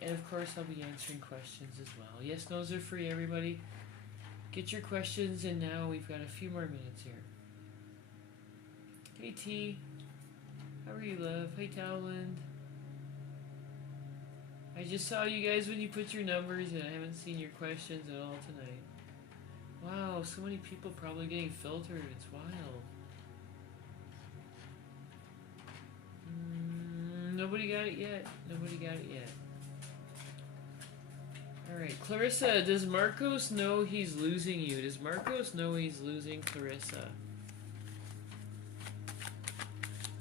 And of course, I'll be answering questions as well. Yes, no's are free, everybody. Get your questions in now. We've got a few more minutes here. Hey T, how are you, love? Hey Towland. I just saw you guys when you put your numbers, and I haven't seen your questions at all tonight. Wow, so many people probably getting filtered. It's wild. Nobody got it yet. Nobody got it yet. Alright, Clarissa, does Marcos know he's losing you? Does Marcos know he's losing Clarissa?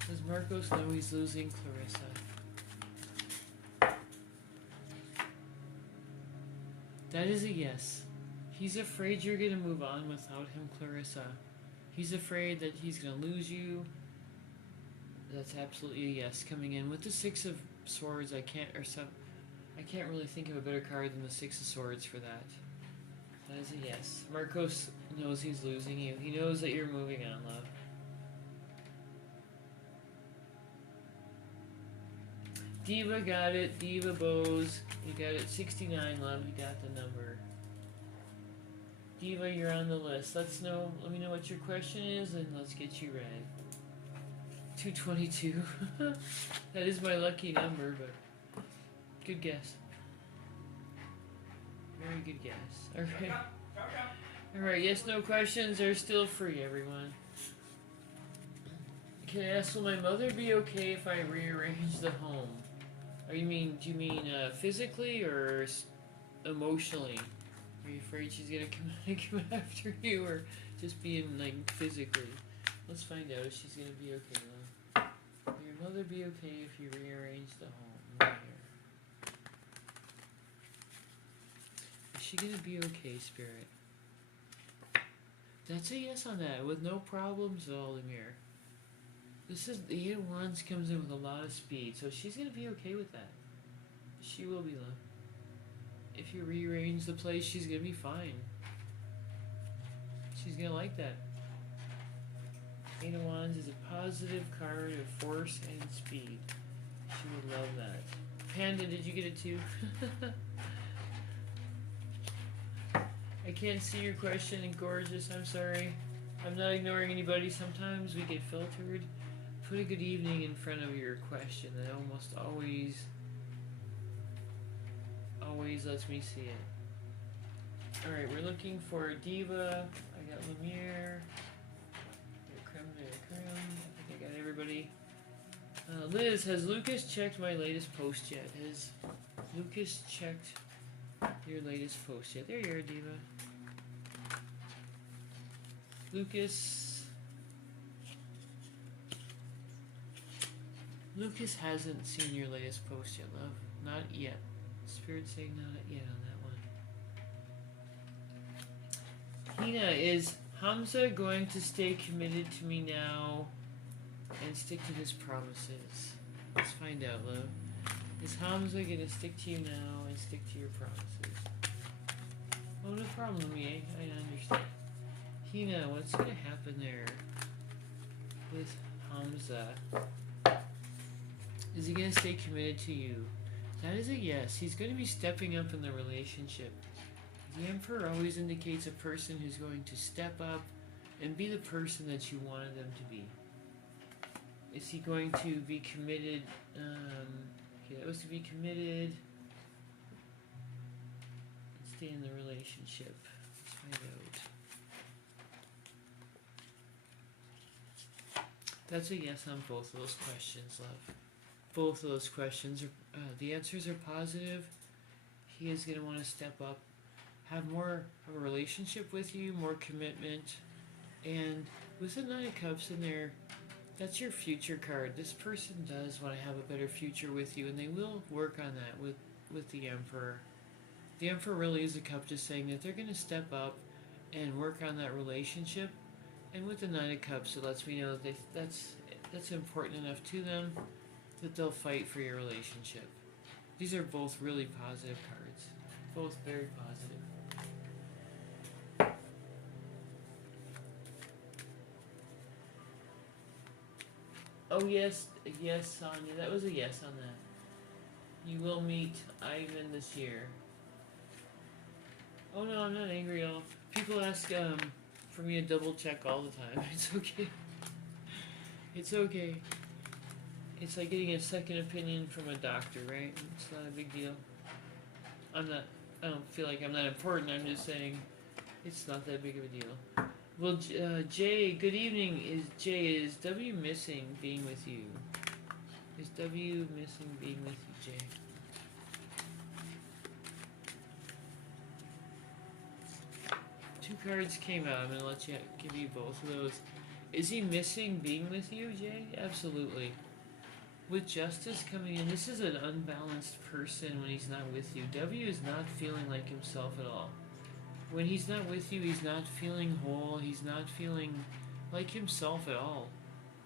Does Marcos know he's losing Clarissa? That is a yes. He's afraid you're gonna move on without him, Clarissa. He's afraid that he's gonna lose you. That's absolutely a yes. Coming in with the Six of Swords, I can't really think of a better card than the Six of Swords for that. That is a yes. Marcos knows he's losing you. He knows that you're moving on, love. Diva got it. Diva Bose. You got it. 69, love. You got the number. Diva, you're on the list. Let me know what your question is, and let's get you read. 222. That is my lucky number, but good guess. Very good guess. Alright. Alright, yes, no questions are still free, everyone. Can I ask, will my mother be okay if I rearrange the home? Do you mean physically or emotionally? Are you afraid she's gonna come after you, or just being like physically? Let's find out if she's gonna be okay, love. Will your mother be okay if you rearrange the home? Right here. Is she gonna be okay, Spirit? That's a yes on that, with no problems at all, Lemire. This is the Eight of Wands comes in with a lot of speed, so she's gonna be okay with that. She will be, love. If you rearrange the place, she's gonna be fine. She's gonna like that. Eight of Wands is a positive card of force and speed. She would love that. Panda, did you get it too? I can't see your question, and gorgeous, I'm sorry. I'm not ignoring anybody. Sometimes we get filtered. Put a good evening in front of your question. That almost always lets me see it. Alright, we're looking for Diva. I got Lemire. Creme de la creme. I think I got everybody. Liz, has Lucas checked my latest post yet? Has Lucas checked your latest post yet? There you are, Diva. Lucas hasn't seen your latest post yet, love. Not yet. Spirit saying not yet on that one. Hina, is Hamza going to stay committed to me now and stick to his promises? Let's find out, love. Is Hamza going to stick to you now and stick to your promises? Oh, no problem, me. I understand. Hina, what's going to happen there with Hamza? Is he going to stay committed to you? That is a yes. He's going to be stepping up in the relationship. The Emperor always indicates a person who's going to step up and be the person that you wanted them to be. Is he going to be committed? Okay, that was to be committed and stay in the relationship. Let's find out. That's a yes on both of those questions, love. Both of those questions are, the answers are positive. He is going to want to step up, have more of a relationship with you, more commitment, and with the Nine of Cups in there, that's your future card. This person does want to have a better future with you, and they will work on that with the Emperor. The Emperor really is a cup, just saying that they're going to step up and work on that relationship. And with the Nine of Cups, it lets me know that that's important enough to them that they'll fight for your relationship. These are both really positive cards. Both very positive. Oh yes, Sonia, that was a yes on that. You will meet Ivan this year. Oh no, I'm not angry at all. People ask for me to double check all the time. It's okay. It's okay. It's like getting a second opinion from a doctor, right? It's not a big deal. I'm not. I don't feel like I'm that important. I'm just saying it's not that big of a deal. Well, Jay, good evening. Is W missing being with you? Is W missing being with you, Jay? Two cards came out. I'm gonna let you give you both of those. Is he missing being with you, Jay? Absolutely. With Justice coming in, this is an unbalanced person when he's not with you. W is not feeling like himself at all. When he's not with you, he's not feeling whole. He's not feeling like himself at all.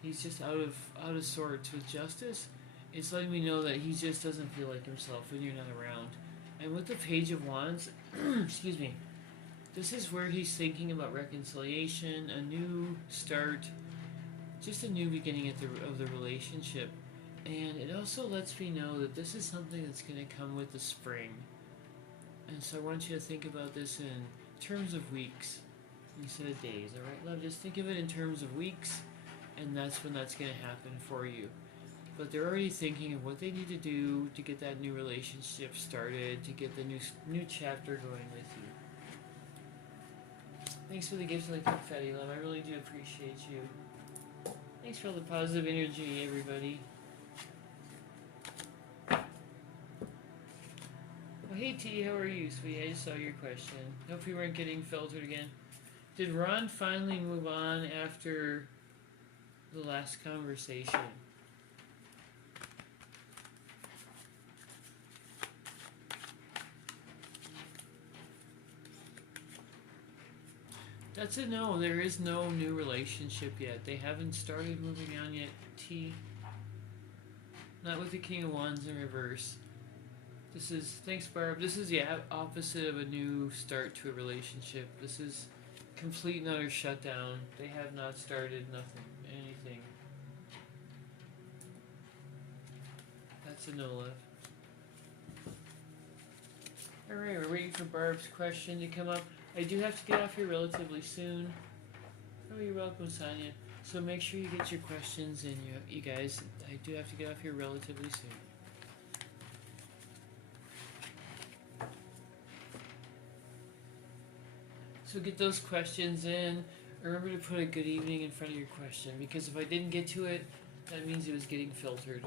He's just out of sorts. With Justice, it's letting me know that he just doesn't feel like himself when you're not around. And with the Page of Wands, excuse me, this is where he's thinking about reconciliation, a new start, just a new beginning of the relationship. And it also lets me know that this is something that's going to come with the spring. And so I want you to think about this in terms of weeks instead of days, alright, love? Just think of it in terms of weeks, and that's when that's going to happen for you. But they're already thinking of what they need to do to get that new relationship started, to get the new chapter going with you. Thanks for the gift and the confetti, love. I really do appreciate you. Thanks for all the positive energy, everybody. Well, hey T, how are you, sweetie? I just saw your question. Hope you weren't getting filtered again. Did Ron finally move on after the last conversation? That's a no. There is no new relationship yet. They haven't started moving on yet, T. Not with the King of Wands in reverse. This is, thanks Barb, this is the opposite of a new start to a relationship. This is complete and utter shutdown. They have not started anything. That's a no left. Alright, we're waiting for Barb's question to come up. I do have to get off here relatively soon. Oh, you're welcome, Sonia. So make sure you get your questions in, you guys. I do have to get off here relatively soon. So get those questions in. Remember to put a good evening in front of your question, because if I didn't get to it, that means it was getting filtered.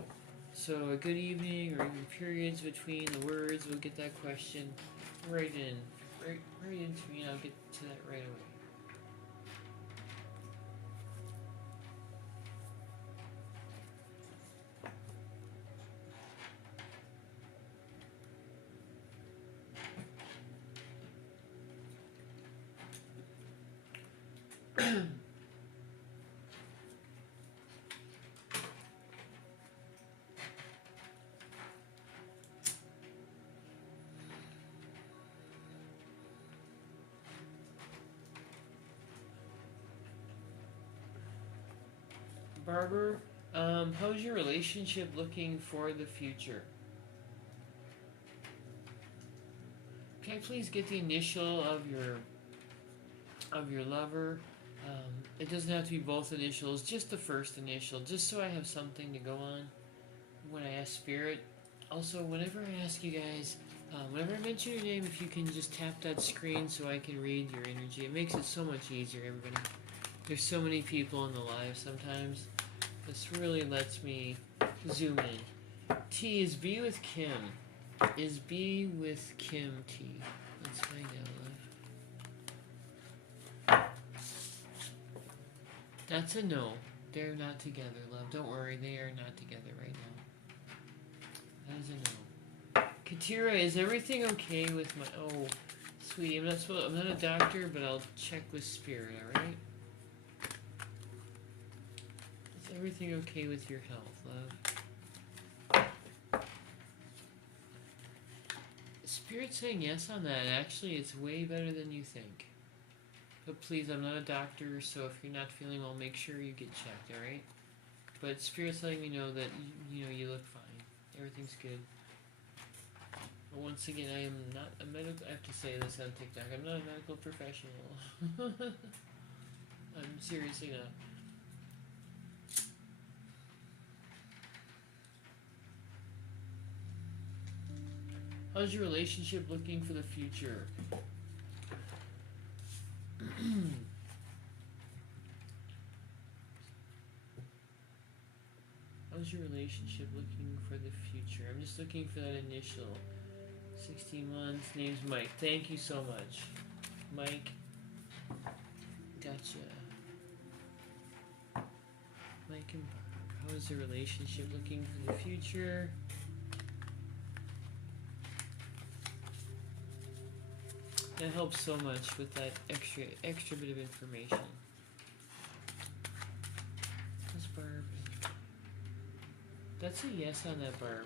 So a good evening or even periods between the words will get that question right into me, and I'll get to that right away. Barber, how's your relationship looking for the future? Can I please get the initial of your lover? It doesn't have to be both initials, just the first initial, just so I have something to go on when I ask Spirit. Also, whenever I ask you guys, whenever I mention your name, if you can just tap that screen so I can read your energy, it makes it so much easier, everybody. There's so many people in the live sometimes. This really lets me zoom in. T, is B with Kim? Is B with Kim, T? Let's find out, love. That's a no. They're not together, love. Don't worry, they are not together right now. That is a no. Katira, is everything okay with my... Oh, sweetie, I'm not a doctor, but I'll check with Spirit, alright? Everything okay with your health, love? Spirit's saying yes on that. Actually, it's way better than you think. But please, I'm not a doctor, so if you're not feeling well, make sure you get checked, alright? But Spirit's letting me know that, you look fine. Everything's good. But once again, I am not a medical. I have to say this on TikTok. I'm not a medical professional. I'm seriously not. How's your relationship looking for the future? How's your relationship looking for the future? I'm just looking for that initial. 16 months. Name's Mike. Thank you so much. Mike. Gotcha. Mike and Barb. How is the relationship looking for the future? That helps so much with that extra bit of information. How's Barb? That's a yes on that, Barb.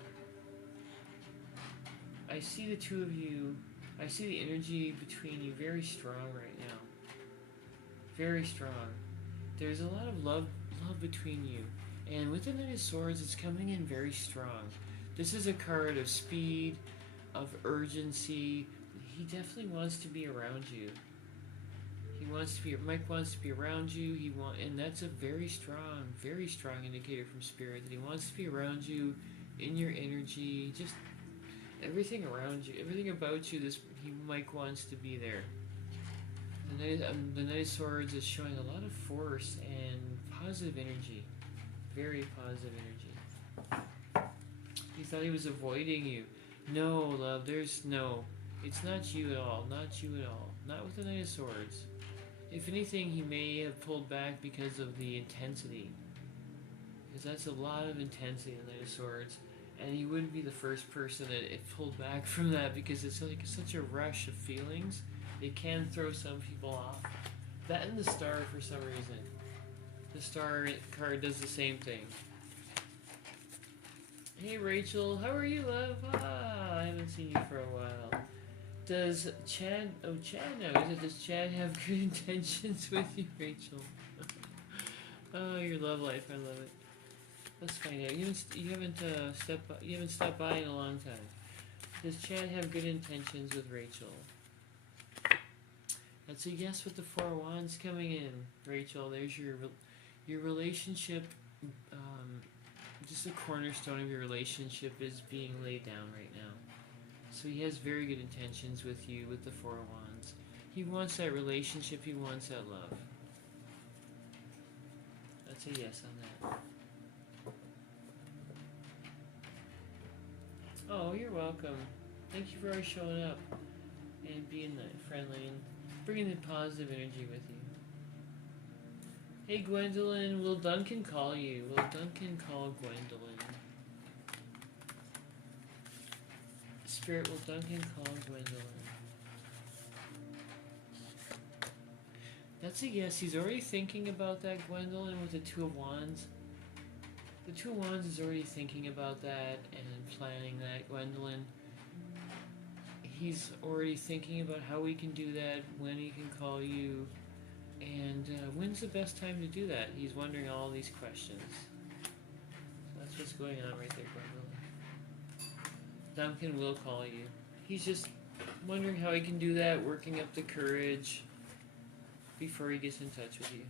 I see the two of you. I see the energy between you very strong right now. Very strong. There's a lot of love between you. And with the Knight of Swords, it's coming in very strong. This is a card of speed, of urgency. He definitely wants to be around you. Mike wants to be around you. And that's a very strong indicator from Spirit that he wants to be around you, in your energy, just everything around you, everything about you. Mike wants to be there. The Knight of Swords is showing a lot of force and positive energy, very positive energy. He thought he was avoiding you. No, love. It's not you at all. Not you at all. Not with the Knight of Swords. If anything, he may have pulled back because of the intensity. Because that's a lot of intensity in the Knight of Swords. And he wouldn't be the first person that it pulled back from that, because it's like such a rush of feelings. It can throw some people off. That and the Star for some reason. The Star card does the same thing. Hey Rachel, how are you, love? I haven't seen you for a while. Does Chad now, does Chad have good intentions with you, Rachel? Oh, your love life, I love it. Let's find out. You haven't stopped by in a long time. Does Chad have good intentions with Rachel? That's a yes with the 4 of Wands coming in, Rachel. There's your relationship. Just the cornerstone of your relationship is being laid down right now. So he has very good intentions with you with the 4 of Wands. He wants that relationship. He wants that love. That's a yes on that. Oh, you're welcome. Thank you for always showing up and being friendly and bringing the positive energy with you. Hey Gwendolyn, will Duncan call you? Will Duncan call Gwendolyn? Spirit, will Duncan call Gwendolyn? That's a yes. He's already thinking about that, Gwendolyn, with the 2 of Wands. The 2 of Wands is already thinking about that and planning that, Gwendolyn. He's already thinking about how we can do that, when he can call you, and when's the best time to do that. He's wondering all these questions. So that's what's going on right there, Gwendolyn. Duncan will call you. He's just wondering how he can do that, working up the courage before he gets in touch with you.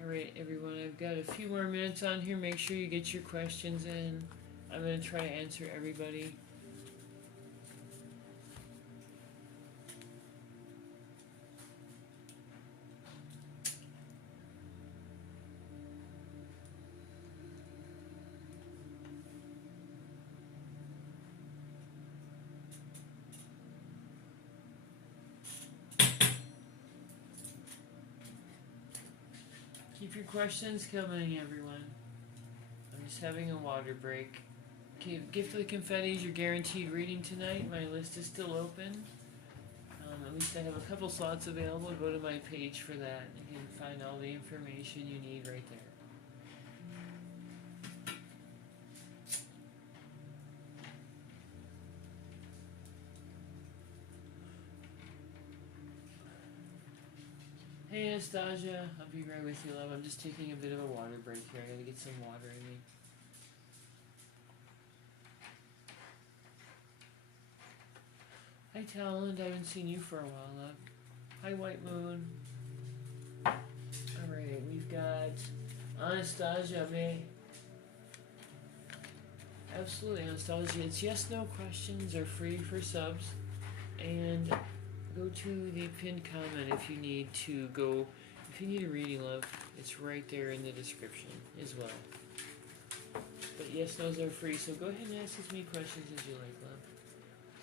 Alright everyone, I've got a few more minutes on here. Make sure you get your questions in. I'm going to try to answer everybody. Keep your questions coming, everyone. I'm just having a water break. Okay, Gift of the Confettis, your guaranteed reading tonight. My list is still open. At least I have a couple slots available. Go to my page for that. You can find all the information you need right there. Hey Anastasia, I'll be right with you, love. I'm just taking a bit of a water break here. I gotta get some water in me. Hi Talent, I haven't seen you for a while, love. Hi White Moon. Alright, we've got Anastasia May. Absolutely, Anastasia. It's yes, no questions are free for subs. And go to the pinned comment if you need to go. If you need a reading, love, it's right there in the description as well. But yes, those are free, so go ahead and ask as many questions as you like, love.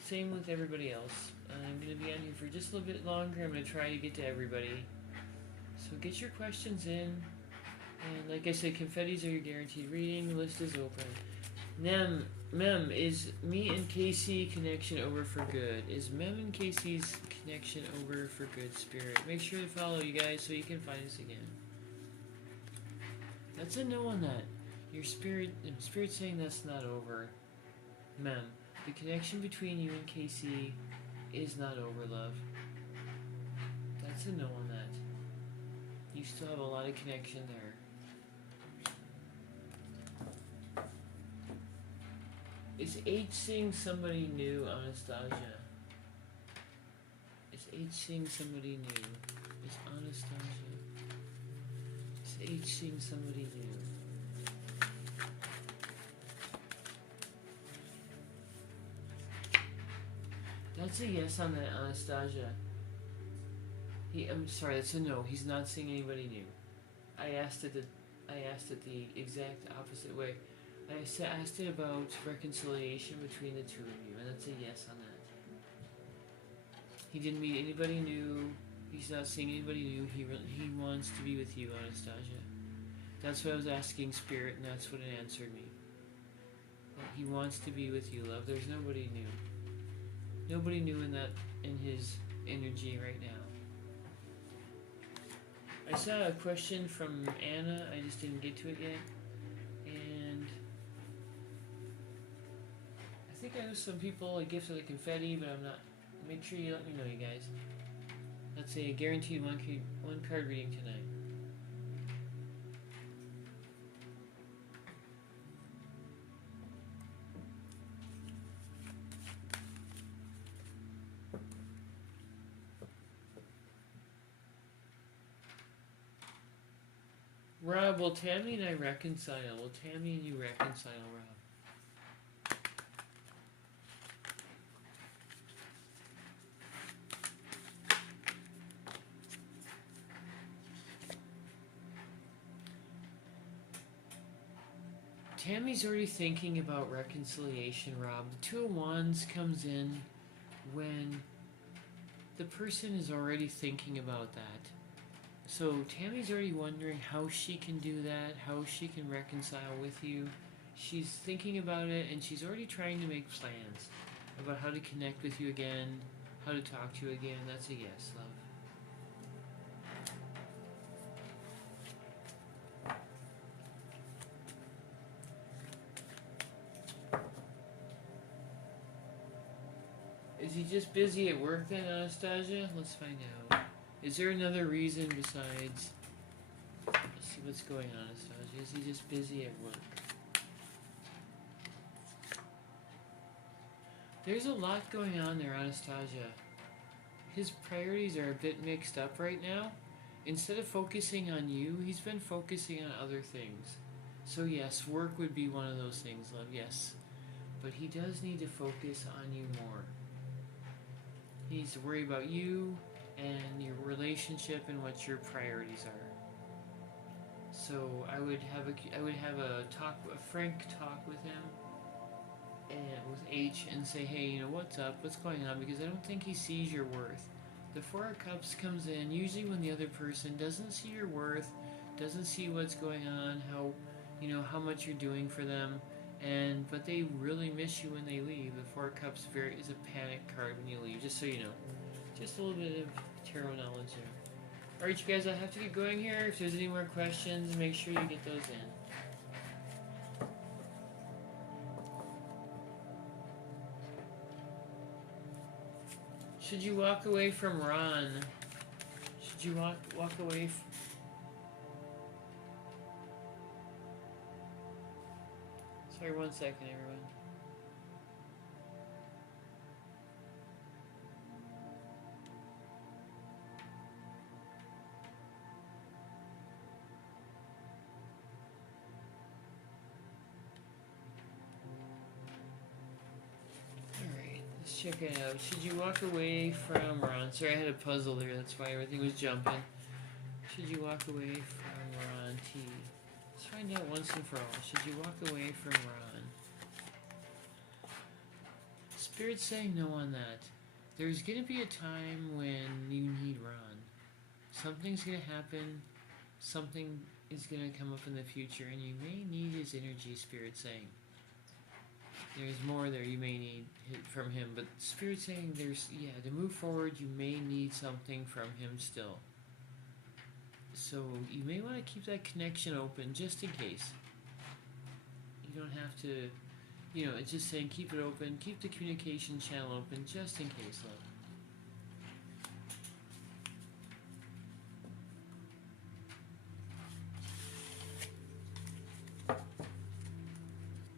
Same with everybody else. I'm going to be on here for just a little bit longer. I'm going to try to get to everybody. So get your questions in. And like I said, confettis are your guaranteed reading. The list is open. Mem, is me and Casey connection over for good? Is Mem and Casey's connection over for good, Spirit? Make sure to follow you guys so you can find us again. That's a no on that. Your spirit's saying that's not over. Mem, the connection between you and Casey is not over, love. That's a no on that. You still have a lot of connection there. Is H seeing somebody new, Anastasia? Is H seeing somebody new? Is Anastasia? Is H seeing somebody new? That's a yes on that, Anastasia. I'm sorry, that's a no. He's not seeing anybody new. I asked it the exact opposite way. I asked it about reconciliation between the two of you, and that's a yes on that. He didn't meet anybody new. He's not seeing anybody new. He wants to be with you, Anastasia. That's what I was asking Spirit, and that's what it answered me. He wants to be with you, love. There's nobody new. Nobody new in his energy right now. I saw a question from Anna. I just didn't get to it yet. And I think I owe some people a gift of the confetti, but I'm not. Make sure you let me know, you guys. That's a guaranteed one card reading tonight. Rob, will Tammy and I reconcile? Will Tammy and you reconcile, Rob? Tammy's already thinking about reconciliation, Rob. The Two of Wands comes in when the person is already thinking about that. So Tammy's already wondering how she can do that, how she can reconcile with you. She's thinking about it, and she's already trying to make plans about how to connect with you again, how to talk to you again. That's a yes, love. Is he just busy at work then, Anastasia? Let's find out. Is there another reason besides... Let's see what's going on, Anastasia. Is he just busy at work? There's a lot going on there, Anastasia. His priorities are a bit mixed up right now. Instead of focusing on you, he's been focusing on other things. So yes, work would be one of those things, love, yes. But he does need to focus on you more. He needs to worry about you and your relationship and what your priorities are. So I would have a frank talk with him and with H and say, hey, you know, what's up? What's going on? Because I don't think he sees your worth. The Four of Cups comes in usually when the other person doesn't see your worth, doesn't see what's going on, how much you're doing for them, but they really miss you when they leave. The Four of Cups is a panic card when you leave, just so you know. Just a little bit of tarot knowledge there. Alright, you guys, I have to get going here. If there's any more questions, make sure you get those in. Should you walk away from Ron? Should you walk away Sorry, 1 second, everyone. check it out. Should you walk away from Ron? Sorry, I had a puzzle there. That's why everything was jumping. Should you walk away from Ron T? Let's find out once and for all. Should you walk away from Ron? Spirit's saying no on that. There's gonna be a time when you need Ron. Something's gonna happen. Something is gonna come up in the future, and you may need his energy. Spirit's saying. There's more there you may need from him, but Spirit's saying to move forward, you may need something from him still. So you may want to keep that connection open just in case. You don't have to, it's just saying keep it open, keep the communication channel open just in case, love.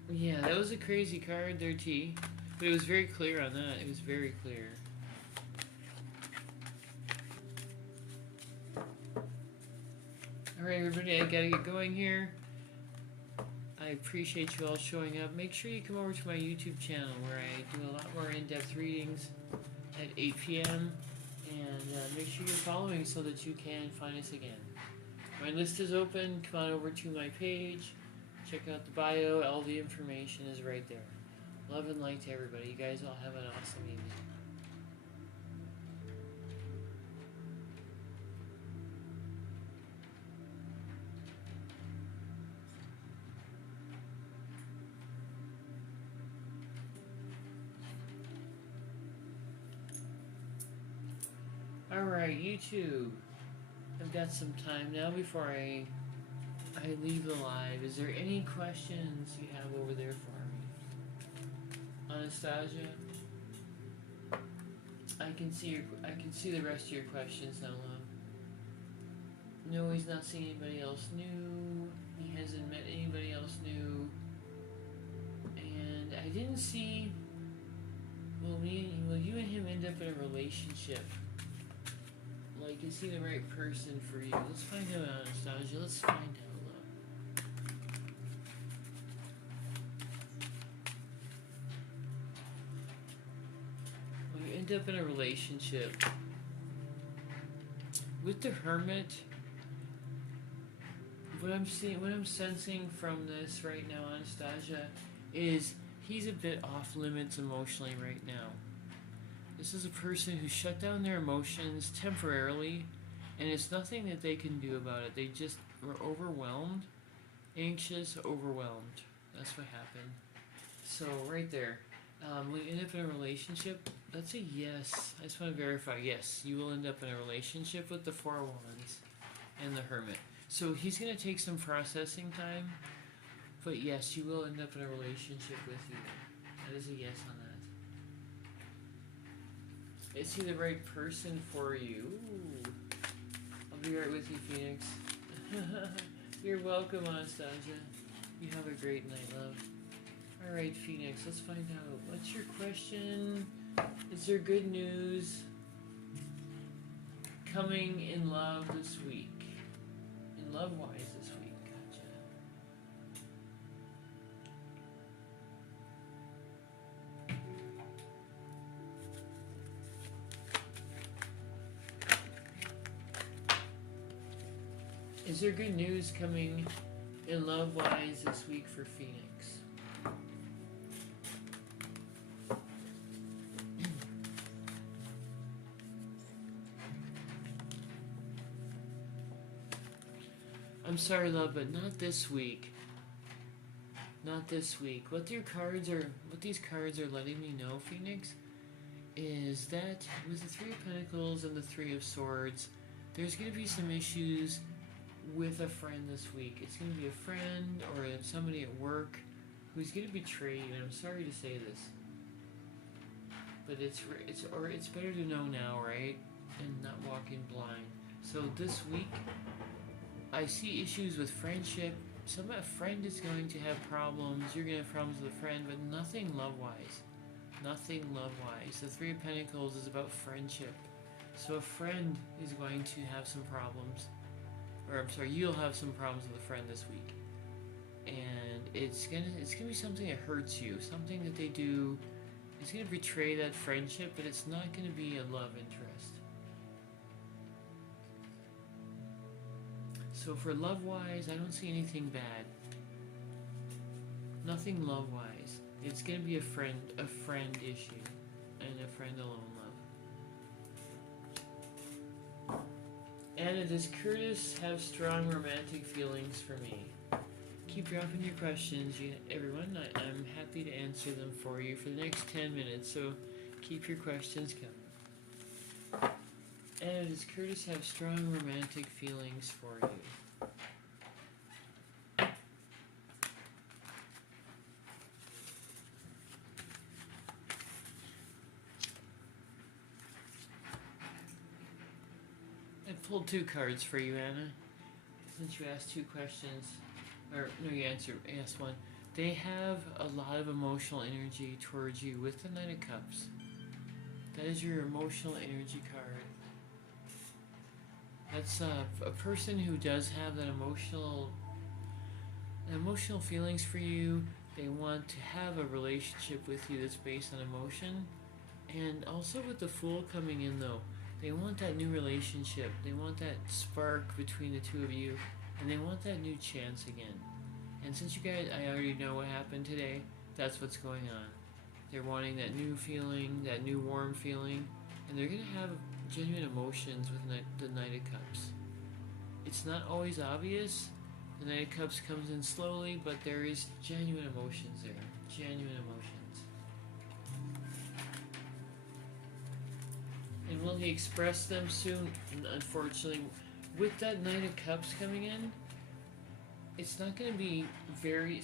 Yeah, that was a crazy card there, T. But it was very clear on that. It was very clear. Alright, everybody, I gotta get going here. I appreciate you all showing up. Make sure you come over to my YouTube channel where I do a lot more in-depth readings at 8 p.m. And make sure you're following so that you can find us again. My list is open. Come on over to my page. Check out the bio. All the information is right there. Love and light to everybody. You guys all have an awesome evening. Alright, YouTube. I've got some time now before I leave the live. Is there any questions you have over there for me? Anastasia? I can see the rest of your questions now, love. No, he's not seeing anybody else new. He hasn't met anybody else new. And I didn't see will you and him end up in a relationship? Like, is he the right person for you? Let's find out, Anastasia. Let's find out, love. Will you end up in a relationship? With the Hermit, what I'm sensing from this right now, Anastasia, is he's a bit off limits emotionally right now. This is a person who shut down their emotions temporarily, and it's nothing that they can do about it. They just were overwhelmed, anxious, overwhelmed. That's what happened. So right there, when you end up in a relationship, that's a yes. I just want to verify, yes, you will end up in a relationship with the Four of Wands and the Hermit. So he's going to take some processing time, but yes, you will end up in a relationship with you. That is a yes on that. Is he the right person for you? Ooh. I'll be right with you, Phoenix. You're welcome, Anastasia. You have a great night, love. Alright, Phoenix, let's find out. What's your question? Is there good news coming in love this week? In love-wise this week. Gotcha. Is there good news coming in love-wise this week for Phoenix? I'm sorry, love, but not this week. Not this week. What these cards are letting me know, Phoenix, is that with the Three of Pentacles and the Three of Swords, there's going to be some issues with a friend this week. It's going to be a friend or somebody at work who's going to betray you, and I'm sorry to say this, but it's better to know now, right? And not walk in blind. So this week, I see issues with friendship. A friend is going to have problems. You're going to have problems with a friend, but nothing love-wise. Nothing love-wise. The Three of Pentacles is about friendship. So a friend is going to have some problems. Or I'm sorry, you'll have some problems with a friend this week. And it's gonna be something that hurts you. Something that they do It's going to betray that friendship, but it's not going to be a love interest. So for love-wise, I don't see anything bad. Nothing love-wise. It's going to be a friend issue, and a friend alone love. Anna, does Curtis have strong romantic feelings for me? Keep dropping your questions, everyone. I'm happy to answer them for you for the next 10 minutes, so keep your questions coming. Anna, does Curtis have strong romantic feelings for you? I pulled 2 cards for you, Anna. Since you asked 2 questions, or no, you asked one. They have a lot of emotional energy towards you with the Knight of Cups. That is your emotional energy card. That's a person who does have that emotional feelings for you. They want to have a relationship with you that's based on emotion. And also with the Fool coming in though, they want that new relationship. They want that spark between the two of you. And they want that new chance again. And since you guys, I already know what happened today, that's what's going on. They're wanting that new feeling, that new warm feeling. And they're going to have genuine emotions with the Knight of Cups. It's not always obvious. The Knight of Cups comes in slowly, but there is genuine emotions there. Genuine emotions. And will he express them soon? Unfortunately, with that Knight of Cups coming in, it's not going to be very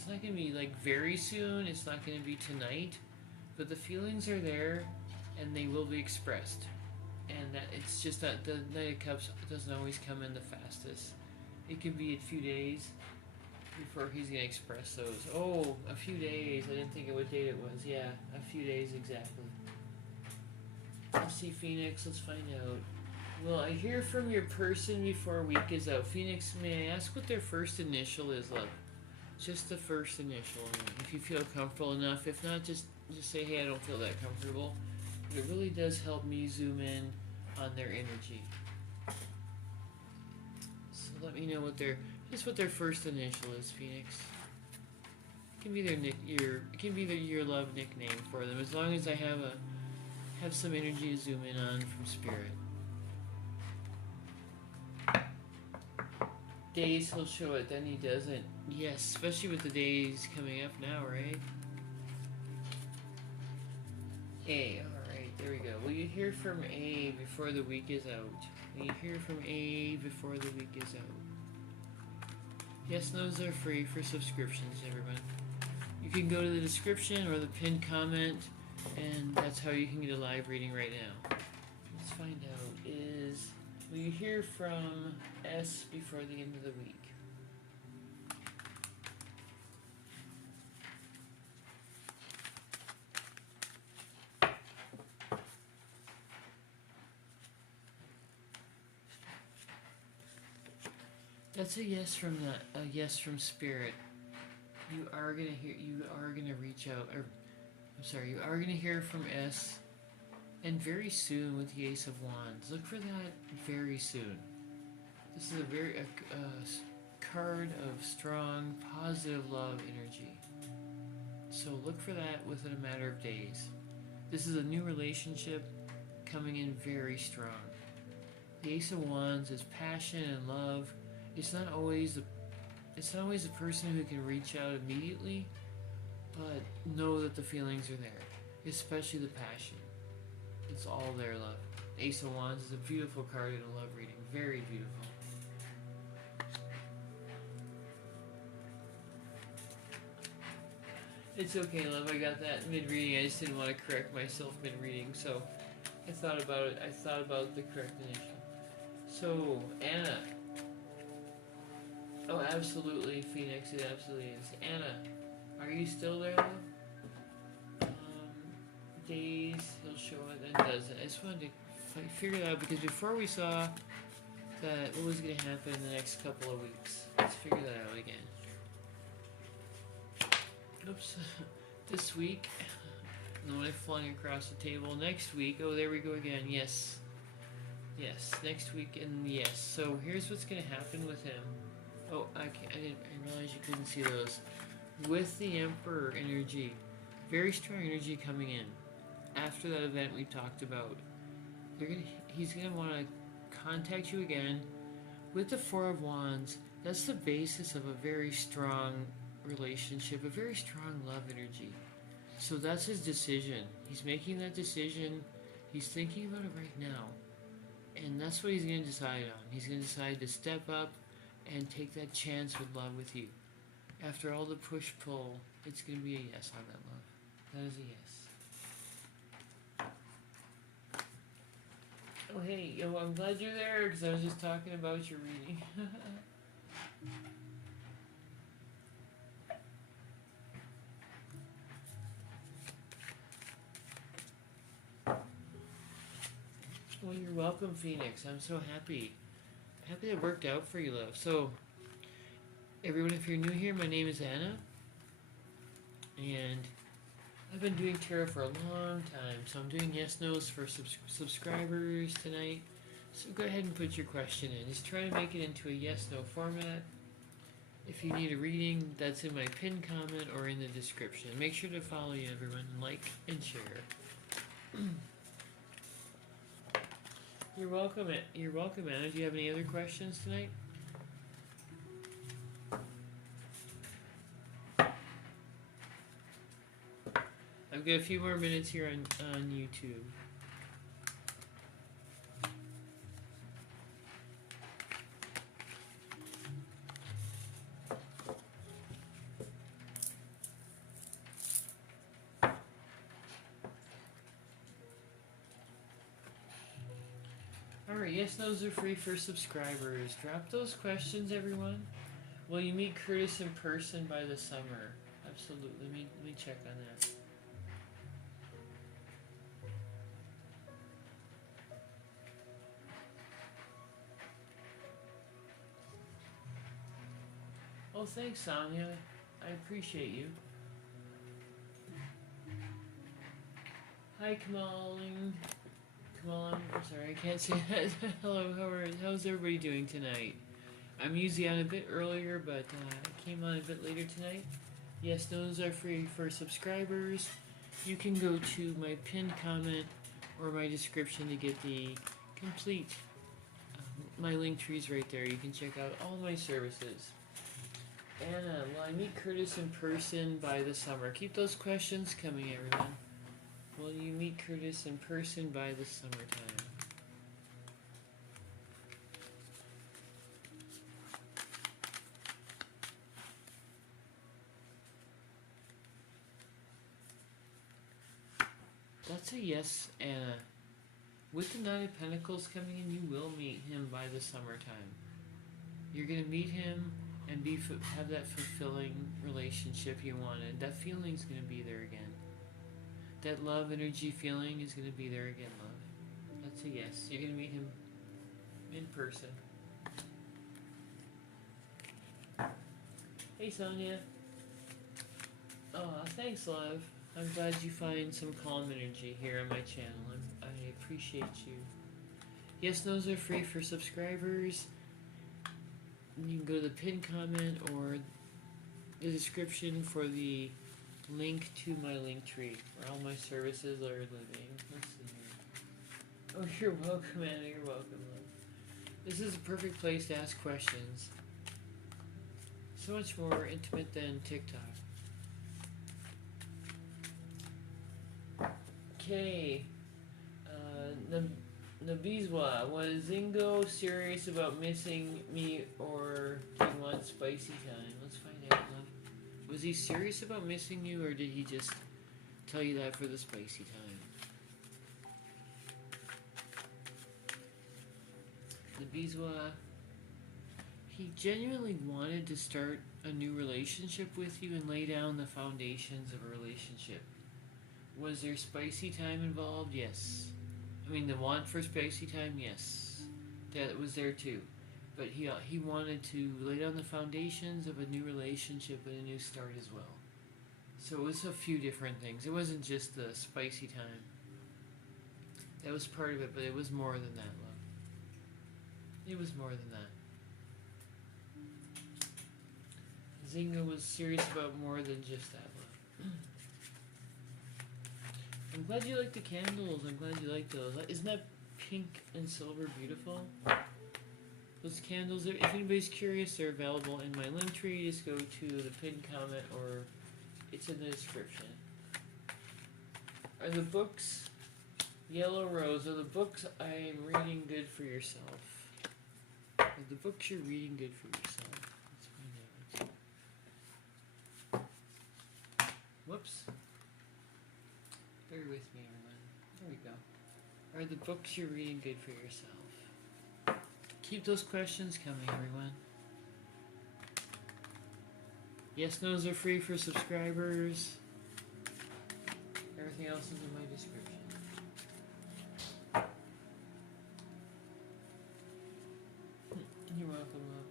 soon. It's not going to be tonight, but the feelings are there, and they will be expressed. And that it's just that the Knight of Cups doesn't always come in the fastest. It could be a few days before he's going to express those. Oh, a few days. I didn't think of what date it was. Yeah, a few days exactly. Let's see, Phoenix. Let's find out. Will I hear from your person before a week is out? Phoenix, may I ask what their first initial is, love? Just the first initial. If you feel comfortable enough. If not, just say, hey, I don't feel that comfortable. But it really does help me zoom in on their energy. So let me know what their first initial is, Phoenix. It can be your love nickname for them, as long as I have some energy to zoom in on from spirit. Days he'll show it, then he doesn't. Yes, especially with the days coming up now, right? A, alright, there we go. Will you hear from A before the week is out? Will you hear from A before the week is out? Yes, those are free for subscriptions, everyone. You can go to the description or the pinned comment, and that's how you can get a live reading right now. Let's find out. Will you hear from S before the end of the week? That's a yes from spirit. You are gonna reach out, you are gonna hear from S. And very soon with the Ace of Wands. Look for that very soon. This is a card of strong, positive love energy. So look for that within a matter of days. This is a new relationship coming in very strong. The Ace of Wands is passion and love. It's not always the person who can reach out immediately, but know that the feelings are there, especially the passion. It's all there, love. Ace of Wands is a beautiful card in a love reading. Very beautiful. It's okay, love. I got that mid-reading. I just didn't want to correct myself mid-reading, so I thought about it. I thought about the correct initial. So, Anna. Oh, absolutely, Phoenix. It absolutely is. Anna, are you still there, love? Days he'll show it and does it. I just wanted to figure that out because before we saw that what was going to happen in the next couple of weeks. Let's figure that out again. Oops. This week The one I flung across the table. Next week. Oh, there we go again. Yes. Yes. Next week and yes. So here's what's going to happen with him. Oh, I didn't realize you couldn't see those. With the Emperor energy, very strong energy coming in. After that event we talked about, he's gonna want to contact you again. With the Four of Wands, that's the basis of a very strong relationship, a very strong love energy. So that's his decision. He's making that decision. He's thinking about it right now. And that's what he's going to decide on. He's going to decide to step up and take that chance with love with you. After all the push-pull, it's going to be a yes on that love. That is a yes. Oh, hey, yo, I'm glad you're there because I was just talking about your reading. Well, you're welcome, Phoenix. I'm so happy. Happy that worked out for you, love. So, everyone, if you're new here, my name is Anna. And I've been doing tarot for a long time. So I'm doing yes-nos for subscribers tonight. So go ahead and put your question in. Just try to make it into a yes-no format. If you need a reading, that's in my pinned comment or in the description. Make sure to follow you, everyone. Like and share. You're welcome. You're welcome, Anna. Do you have any other questions tonight? I've got a few more minutes here on YouTube. Alright, yes, those are free for subscribers. Drop those questions, everyone. Will you meet Curtis in person by the summer? Absolutely. Let me check on that. Oh, thanks, Sonia. I appreciate you. Hi, Kamaling. Kamal, I'm sorry, I can't say that. Hello, how's everybody doing tonight? I'm usually on a bit earlier, but I came on a bit later tonight. Yes, those are free for subscribers. You can go to my pinned comment or my description to get the complete, my link tree's right there. You can check out all my services. Anna, will I meet Curtis in person by the summer? Keep those questions coming, everyone. Will you meet Curtis in person by the summertime? That's a yes, Anna. With the Nine of Pentacles coming in, you will meet him by the summertime. You're going to meet him and have that fulfilling relationship you wanted. That feeling's going to be there again. That love energy feeling is going to be there again, love. That's a yes. You're going to meet him in person. Hey, Sonia. Oh, thanks, love. I'm glad you find some calm energy here on my channel. I appreciate you. Yes, those are free for subscribers. You can go to the pinned comment or the description for the link to my link tree where all my services are living. Let's see here. Oh, you're welcome, Anna. You're welcome, love. This is a perfect place to ask questions. So much more intimate than TikTok. Okay. Nabizwa, was Zingo serious about missing me or do you want spicy time? Let's find out, love. Was he serious about missing you or did he just tell you that for the spicy time? Nabizwa, he genuinely wanted to start a new relationship with you and lay down the foundations of a relationship. Was there spicy time involved? Yes. I mean, the want for spicy time? Yes. That was there too. But he wanted to lay down the foundations of a new relationship and a new start as well. So it was a few different things. It wasn't just the spicy time. That was part of it, but it was more than that, love. It was more than that. Zinga was serious about more than just that, love. I'm glad you like the candles. I'm glad you like those. Isn't that pink and silver beautiful? Those candles, if anybody's curious, they're available in my link tree. Just go to the pinned comment or it's in the description. Are the books, Yellow Rose, are the books I am reading good for yourself? Are the books you're reading good for yourself? Let's find out. Whoops. Bear with me, everyone. There we go. Are the books you're reading good for yourself? Keep those questions coming, everyone. Yes, no's are free for subscribers. Everything else is in my description. You're welcome, love.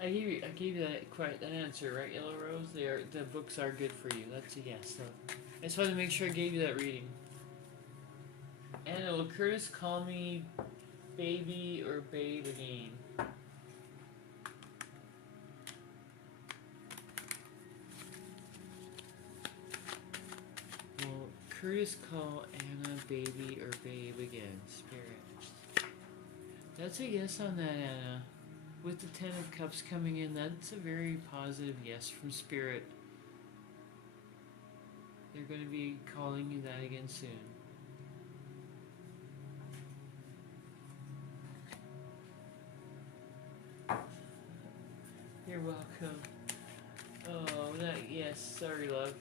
I gave you that quite an answer, right, Yellow Rose? The books are good for you. That's a yes. So I just wanted to make sure I gave you that reading. Anna, will Curtis call me baby or babe again? Will Curtis call Anna baby or babe again? Spirit. That's a yes on that, Anna. With the 10 of Cups coming in, that's a very positive yes from Spirit. They're going to be calling you that again soon. You're welcome. Oh, yes, sorry, love.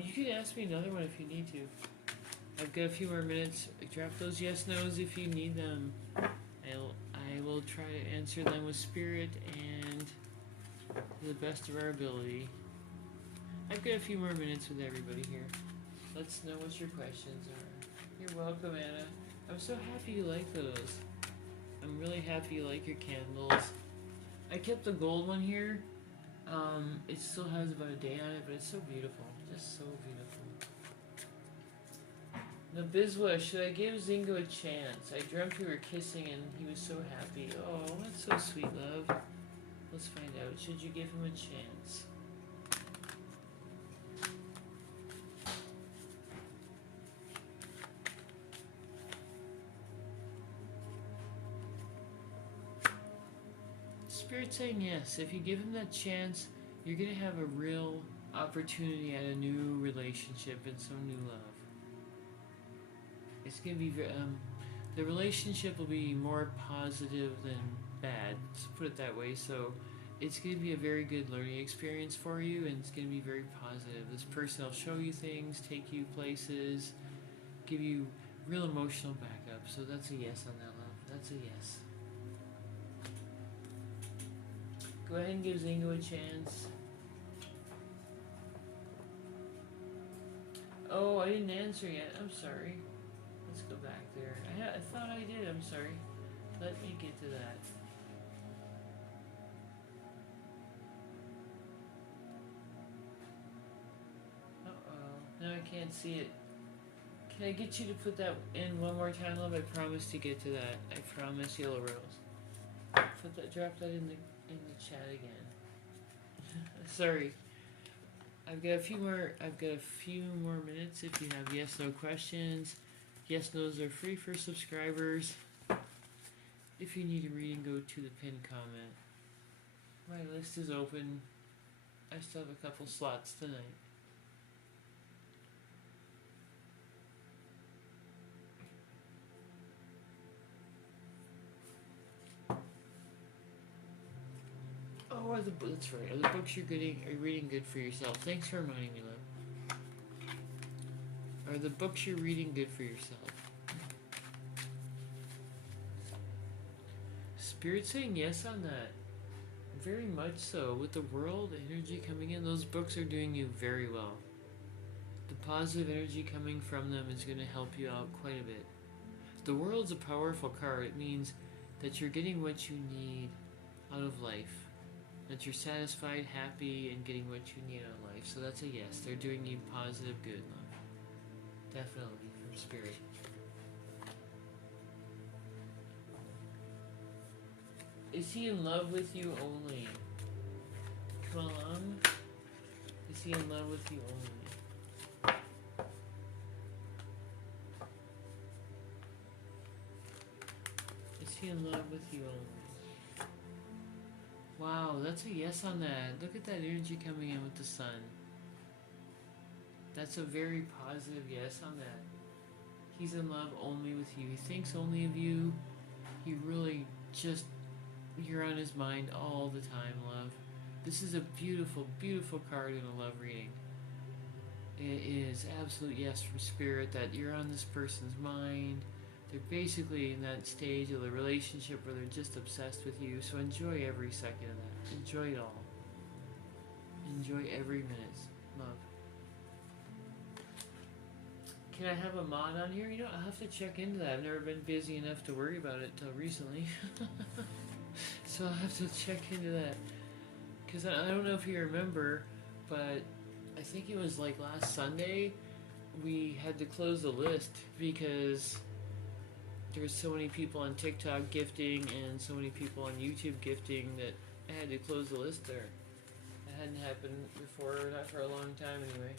You can ask me another one if you need to. I've got a few more minutes. Drop those yes, no's if you need them. I will try to answer them with spirit and to the best of our ability. I've got a few more minutes with everybody here. Let's know what your questions are. You're welcome, Anna. I'm so happy you like those. I'm really happy you like your candles. I kept the gold one here. It still has about a day on it, but it's so beautiful. Just so beautiful. Nabizwa, should I give Zingo a chance? I dreamt we were kissing and he was so happy. Oh, that's so sweet, love. Let's find out. Should you give him a chance? Spirit's saying yes. If you give him that chance, you're going to have a real opportunity at a new relationship and some new love. It's going to be, the relationship will be more positive than bad, let's put it that way. So it's going to be a very good learning experience for you, and it's going to be very positive. This person will show you things, take you places, give you real emotional backup. So that's a yes on that, love. That's a yes. Go ahead and give Zingo a chance. Oh, I didn't answer yet. I'm sorry. Let's go back there. I thought I did. I'm sorry. Let me get to that. Uh-oh. Now I can't see it. Can I get you to put that in one more time, love? I promise to get to that. I promise, Yellow Rose. Drop that in the chat again. Sorry. I've got a few more minutes if you have yes no questions. Yes no's are free for subscribers. If you need a reading, go to the pinned comment. My list is open. I still have a couple slots tonight. Oh, that's right. Are the books you're reading good for yourself? Thanks for reminding me, love. Are the books you're reading good for yourself? Spirit saying yes on that. Very much so. With the world energy coming in, those books are doing you very well. The positive energy coming from them is going to help you out quite a bit. The world's a powerful card. It means that you're getting what you need out of life. That you're satisfied, happy, and getting what you need out of life. So that's a yes. They're doing you positive good, love. Definitely, from spirit. Is he in love with you only? Come along. Is he in love with you only? Is he in love with you only? Wow, that's a yes on that. Look at that energy coming in with the sun. That's a very positive yes on that. He's in love only with you. He thinks only of you. He really just, you're on his mind all the time, love. This is a beautiful, beautiful card in a love reading. It is absolute yes from spirit that you're on this person's mind. They're basically in that stage of the relationship where they're just obsessed with you. So enjoy every second of that. Enjoy it all. Enjoy every minute, love. Can I have a mod on here? You know, I'll have to check into that. I've never been busy enough to worry about it till recently. So I'll have to check into that. Because I don't know if you remember, but I think it was like last Sunday, we had to close the list because there was so many people on TikTok gifting and so many people on YouTube gifting that I had to close the list there. It hadn't happened before, not for a long time anyway.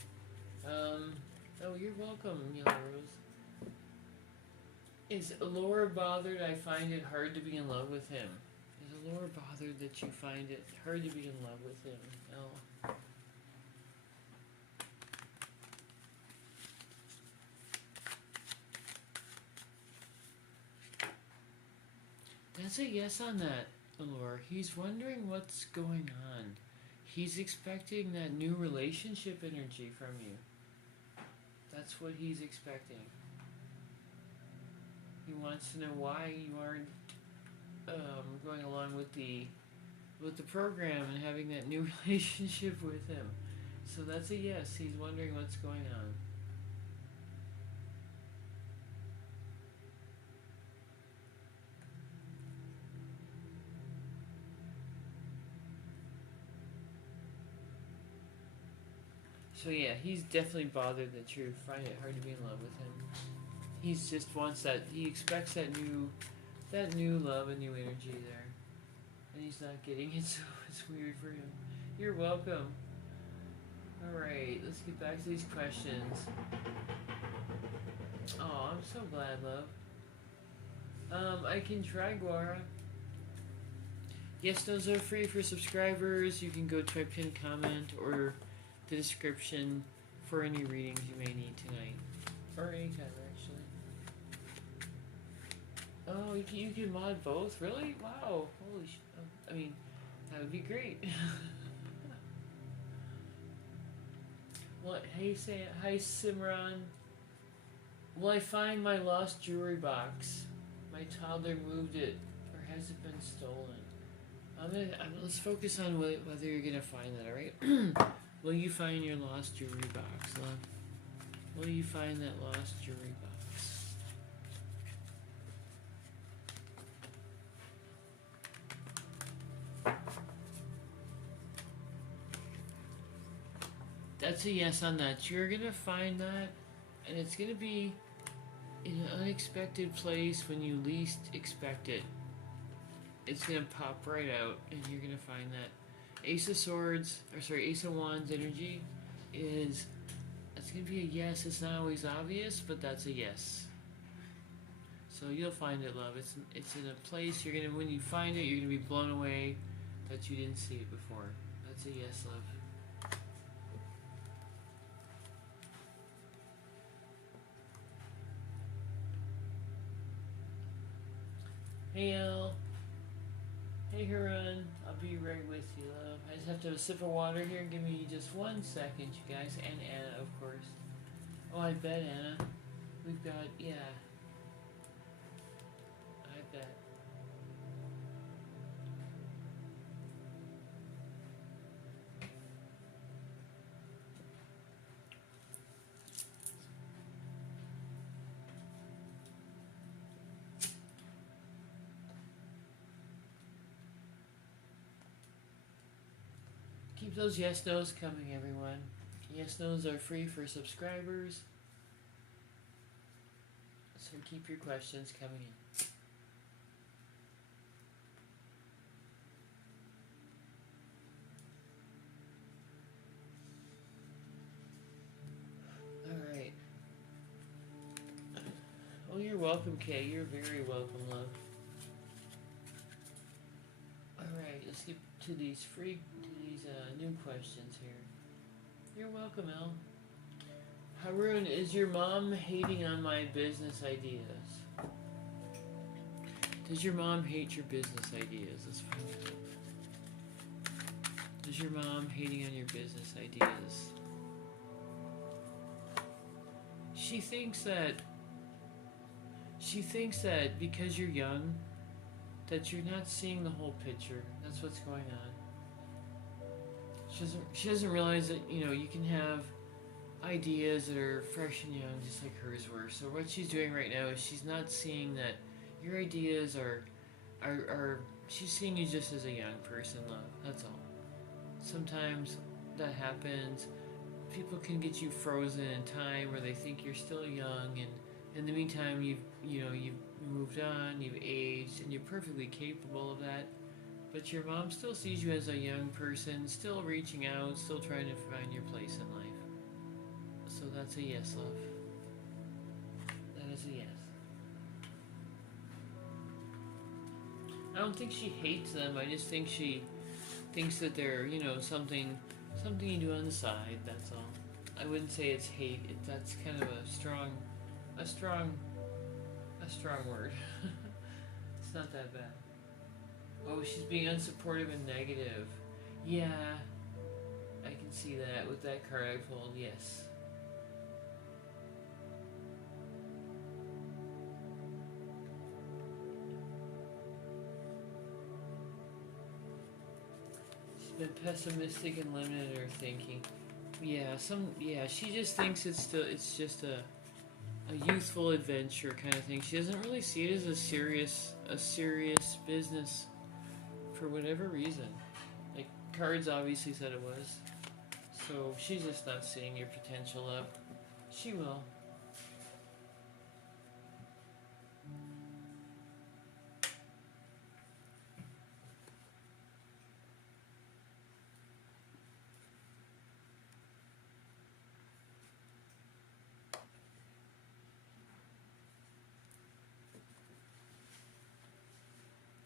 Oh, you're welcome, Yellow Rose. Is Laura bothered I find it hard to be in love with him? Is Laura bothered that you find it hard to be in love with him? Oh. That's a yes on that, Laura. He's wondering what's going on. He's expecting that new relationship energy from you. That's what he's expecting. He wants to know why you aren't going along with the program and having that new relationship with him. So that's a yes. He's wondering what's going on. So yeah, he's definitely bothered that you find it hard to be in love with him. He just wants that. He expects that new love and new energy there, and he's not getting it. So it's weird for him. You're welcome. All right, let's get back to these questions. Oh, I'm so glad, love. I can try Guara. Yes, those are free for subscribers. You can go to my pinned comment or the description for any readings you may need tonight. Or anytime, actually. Oh, you can mod both? Really? Wow. Holy shit. I mean, that would be great. What? Hey, hi, Simran. Will I find my lost jewelry box? My toddler moved it, or has it been stolen? Let's focus on whether you're gonna find that, alright? Will you find your lost jewelry box, love? Will you find that lost jewelry box? That's a yes on that. You're gonna find that, and it's gonna be in an unexpected place when you least expect it. It's gonna pop right out, and you're gonna find that. Ace of Swords, Ace of Wands energy that's gonna be a yes. It's not always obvious, but that's a yes. So you'll find it, love. It's in a place when you find it, you're gonna be blown away that you didn't see it before. That's a yes, love. Hey, Elle. Hey, Huron. I'll be right with you, love. I just have to have a sip of water here. Give me just 1 second, you guys. And Anna, of course. Oh, I bet, Anna. We've got, yeah. I bet. Keep those yes nos coming, everyone. Yes nos are free for subscribers. So keep your questions coming in. Alright. Oh, you're welcome, Kay. You're very welcome, love. Alright, let's get to these new questions here. You're welcome, El. Haroon, is your mom hating on my business ideas? Does your mom hate your business ideas? Let's find out. Does your mom hating on your business ideas? She thinks that because you're young, that you're not seeing the whole picture. That's what's going on. She doesn't realize that, you know, you can have ideas that are fresh and young just like hers were. So what she's doing right now is she's not seeing that your ideas are she's seeing you just as a young person, love. That's all. Sometimes that happens. People can get you frozen in time where they think you're still young, and in the meantime you've moved on, you've aged, and you're perfectly capable of that. But your mom still sees you as a young person, still reaching out, still trying to find your place in life. So that's a yes, love. That is a yes. I don't think she hates them. I just think she thinks that they're, you know, something you do on the side. That's all. I wouldn't say it's hate. That's kind of a strong word. It's not that bad. Oh, she's being unsupportive and negative. Yeah, I can see that with that card I pulled. Yes. She's been pessimistic and limited in her thinking. Yeah, she just thinks it's just a youthful adventure kind of thing. She doesn't really see it as a serious business for whatever reason. Like, cards obviously said it was. So she's just not seeing your potential up. She will.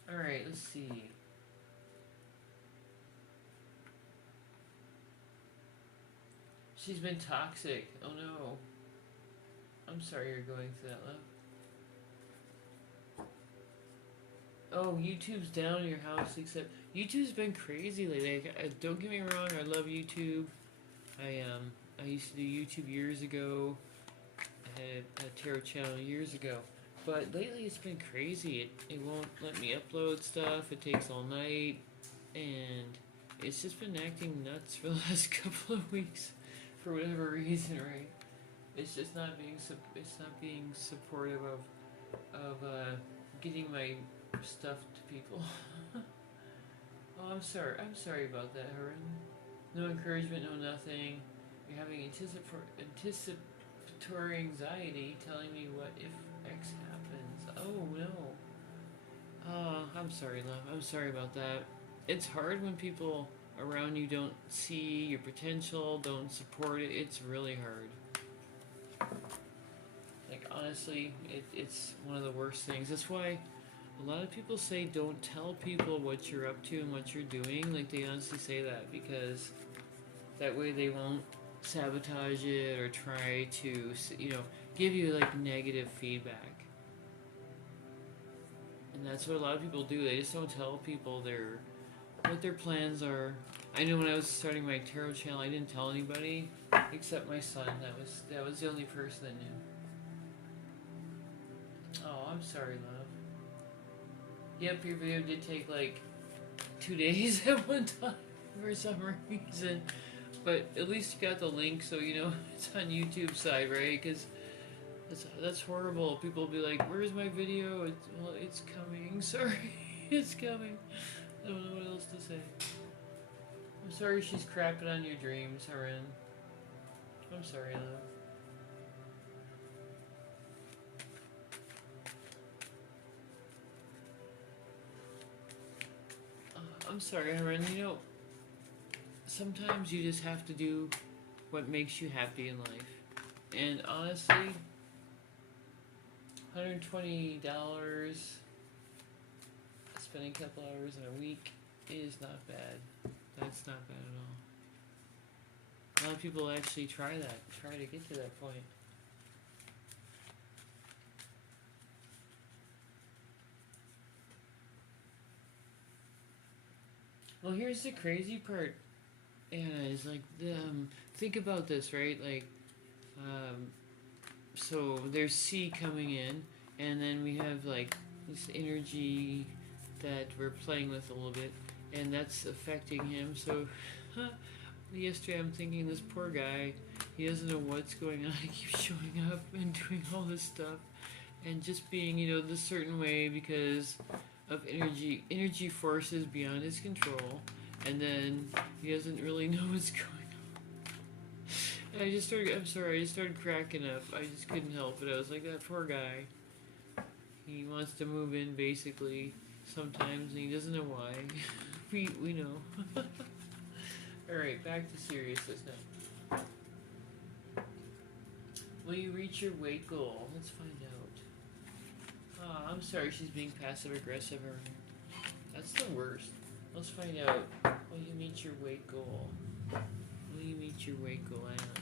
Alright, let's see. She's been toxic. Oh no. I'm sorry you're going through that, love. Oh, YouTube's down in your house, except YouTube's been crazy lately. Don't get me wrong, I love YouTube. I used to do YouTube years ago. I had a tarot channel years ago. But lately it's been crazy. It won't let me upload stuff. It takes all night, and it's just been acting nuts for the last couple of weeks, for whatever reason, right? It's just not being supportive of getting my stuff to people. Oh, I'm sorry about that, Haran. No encouragement, no nothing. You're having anticipatory anxiety, telling me what if X happens. Oh no. Oh, I'm sorry, love. I'm sorry about that. It's hard when people around you don't see your potential, don't support it. It's really hard. Like, honestly, it's one of the worst things. That's why a lot of people say don't tell people what you're up to and what you're doing. Like, they honestly say that because that way they won't sabotage it or try to, give you, like, negative feedback. And that's what a lot of people do. They just don't tell people what their plans are. I know when I was starting my tarot channel, I didn't tell anybody except my son. That was the only person that knew. Oh, I'm sorry, love. Yep, your video did take like 2 days at one time for some reason. But at least you got the link, so you know it's on YouTube side, right? Because that's horrible. People will be like, "Where's my video?" It's coming. Sorry, it's coming. I don't know what else to say. I'm sorry she's crapping on your dreams, Haran. I'm sorry, love. I'm sorry, Haran. You know, sometimes you just have to do what makes you happy in life. And honestly, $120 spending a couple hours in a week is not bad. That's not bad at all. A lot of people actually try to get to that point. Well, here's the crazy part, Anna, is like, think about this, right? Like, um, so there's C coming in, and then we have like this energy that we're playing with a little bit, and that's affecting him. So, yesterday I'm thinking this poor guy, he doesn't know what's going on. He keeps showing up and doing all this stuff, and just being, this certain way because of energy forces beyond his control, and then he doesn't really know what's going on. And I'm sorry, I just started cracking up. I just couldn't help it. I was like, that poor guy. He wants to move in basically sometimes, and he doesn't know why. we know. Alright, back to seriousness now. Will you reach your weight goal? Let's find out. Oh, I'm sorry she's being passive aggressive. That's the worst. Let's find out. Will you meet your weight goal? Will you meet your weight goal, Anna?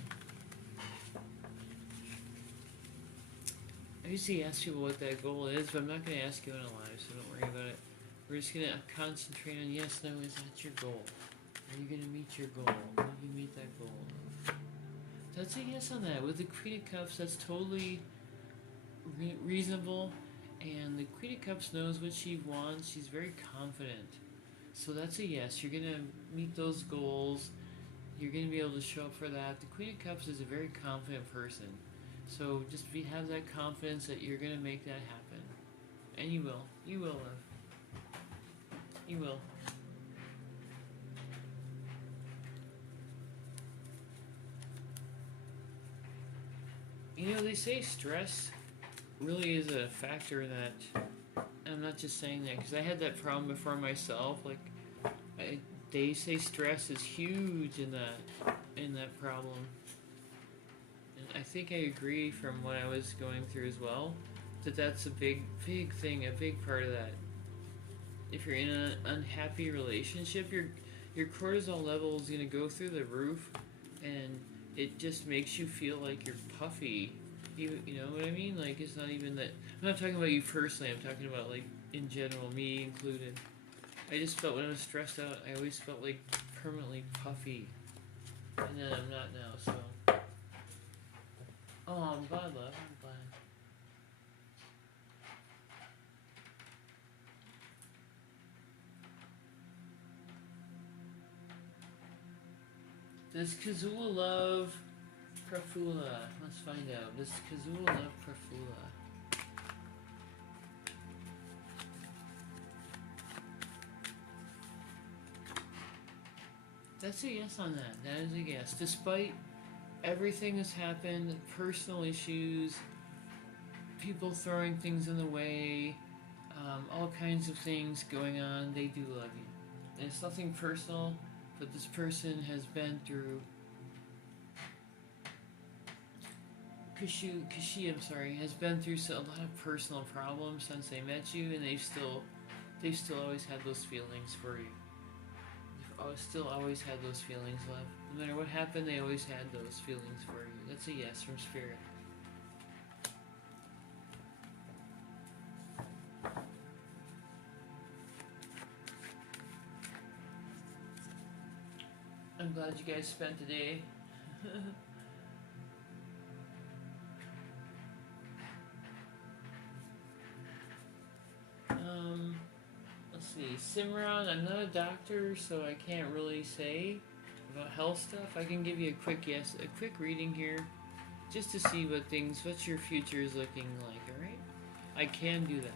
I usually ask people what that goal is, but I'm not going to ask you in a live, so don't worry about it. We're just going to concentrate on yes, no, is that your goal? Are you going to meet your goal? Will you meet that goal? That's a yes on that. With the Queen of Cups, that's totally reasonable. And the Queen of Cups knows what she wants. She's very confident. So that's a yes. You're going to meet those goals. You're going to be able to show up for that. The Queen of Cups is a very confident person. So just have that confidence that you're going to make that happen. And you will. You will, love. You will. They say stress really is a factor in that. I'm not just saying that because I had that problem before myself. Like, they say stress is huge in that problem. And I think I agree from what I was going through as well, that's a big thing, a big part of that. If you're in an unhappy relationship, your cortisol level is going to go through the roof, and it just makes you feel like you're puffy. You know what I mean? Like, it's not even that. I'm not talking about you personally. I'm talking about, like, in general, me included. I just felt when I was stressed out, I always felt like permanently puffy. And then I'm not now, so. Oh, I'm glad, love. I'm glad. Does Kazula love Prafula? Let's find out. Does Kazula love Prafula? That's a yes on that. That is a yes. Despite everything that's happened, personal issues, people throwing things in the way, all kinds of things going on, they do love you. And it's nothing personal, but this person has been through Kashi, has been through a lot of personal problems since they met you, and they've still always had those feelings for you. They've still always had those feelings, love. No matter what happened, they always had those feelings for you. That's a yes from Spirit. I'm glad you guys spent the day. Let's see. Simran, I'm not a doctor, so I can't really say about health stuff. I can give you a quick reading here, just to see what your future is looking like, alright? I can do that,